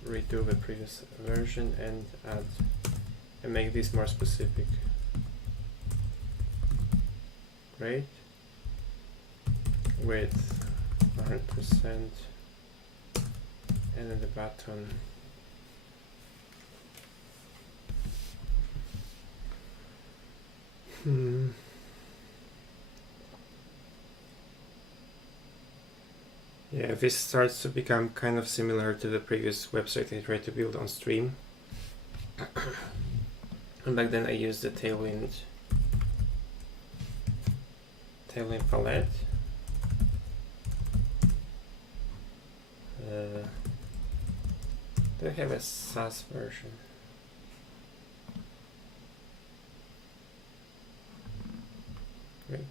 redo the previous version and add and make this more specific. Great. Width 100%, and then the button. Yeah, this starts to become kind of similar to the previous website I tried to build on Stream. And back then I used the Tailwind palette. Do I have a SAS version? Great.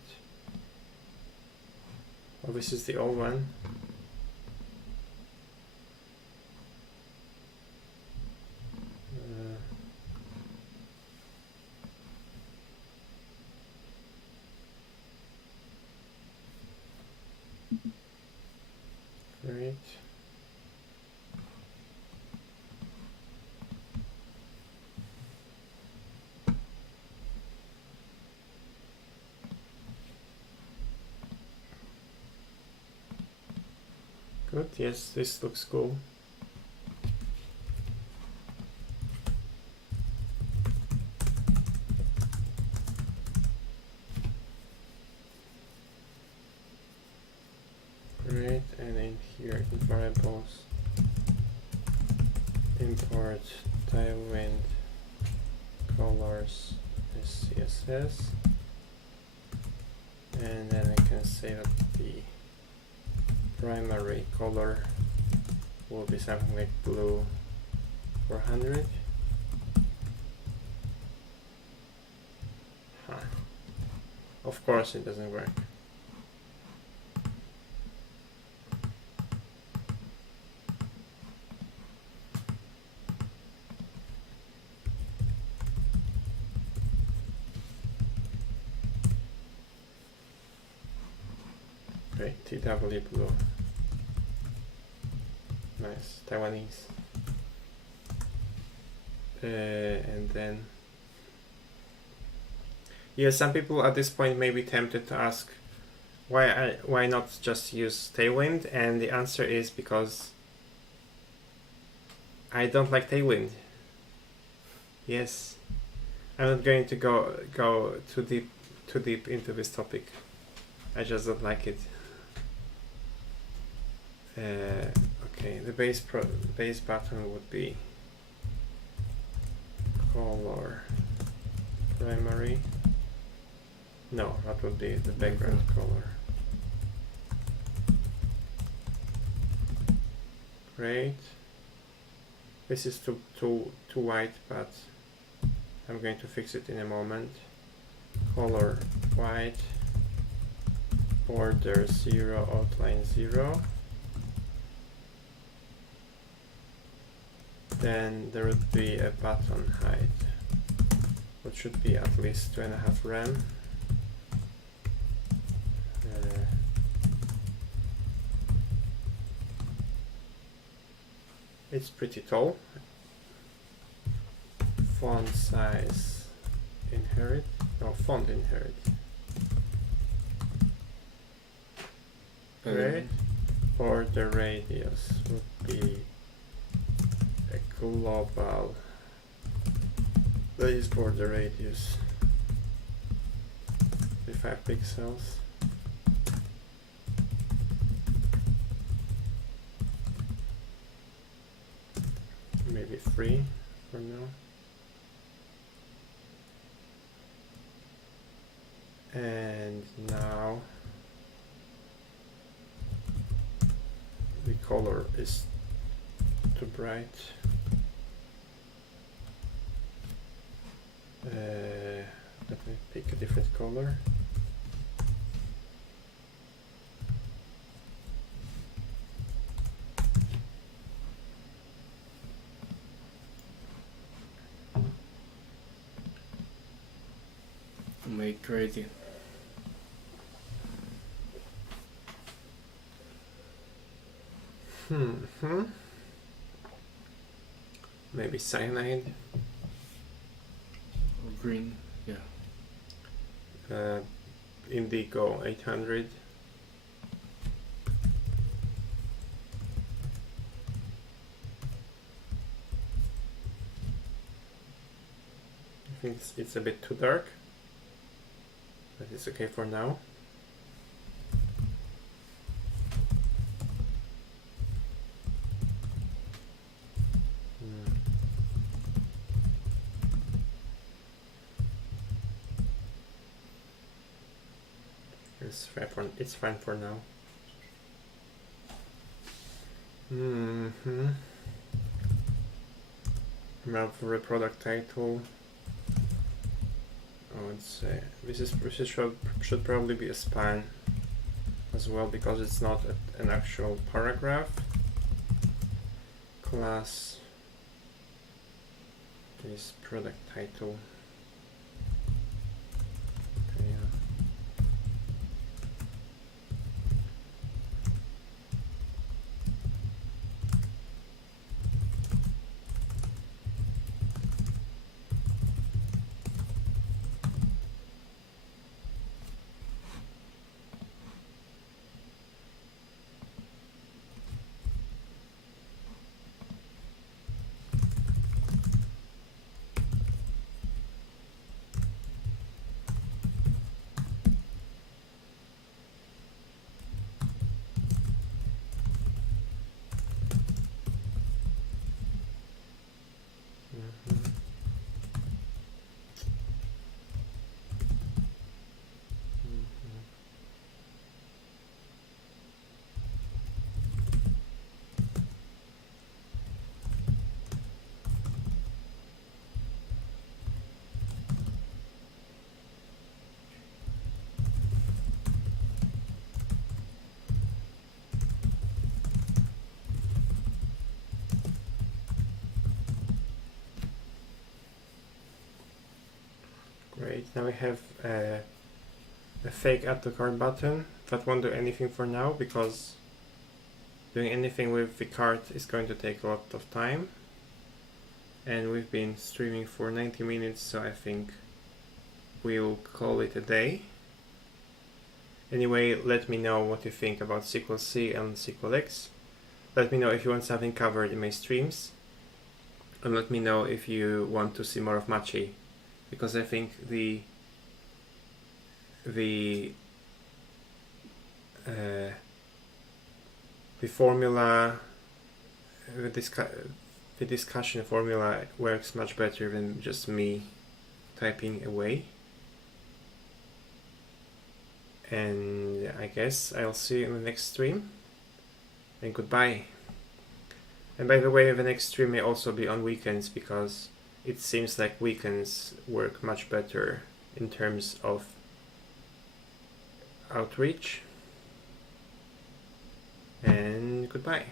Oh, this is the old one. Great. Good, yes, this looks cool. Great, and in here in variables, import Tailwind colors as CSS, and then I can say that the primary color will be something like blue 400. Huh. Of course it doesn't work. Great, TW blue. Nice, Taiwanese. And then, yeah, some people at this point may be tempted to ask why not just use Tailwind, and the answer is because I don't like Tailwind. Yes, I'm not going to go too deep into this topic. I just don't like it. Okay, the base button would be color primary. No, that would be the background color. Great. This is too white, but I'm going to fix it in a moment. Color white, border 0, outline 0. Then there would be a button height, which should be at least 2.5 rem. It's pretty tall. Font size inherit. No, font inherit. Great. Border radius would be a global. That is border radius. 5 pixels. Maybe 3 for now. And now the color is too bright. Let me pick a different color. create it. Maybe cyanide. Or green, yeah. Indigo 800. I think it's a bit too dark, but it's okay for now. It's fine for now. Now for the product title, I would say this should probably be a span as well, because it's not an actual paragraph. Class is product title. Great, now we have a fake add to cart button that won't do anything for now, because doing anything with the cart is going to take a lot of time, and we've been streaming for 90 minutes, so I think we'll call it a day. Anyway, let me know what you think about sqlc and sqlx. Let me know if you want something covered in my streams, and let me know if you want to see more of Machi, because I think the formula, the discussion formula works much better than just me typing away. And I guess I'll see you in the next stream, and goodbye. And by the way, the next stream may also be on weekends, because it seems like weekends work much better in terms of outreach. And goodbye.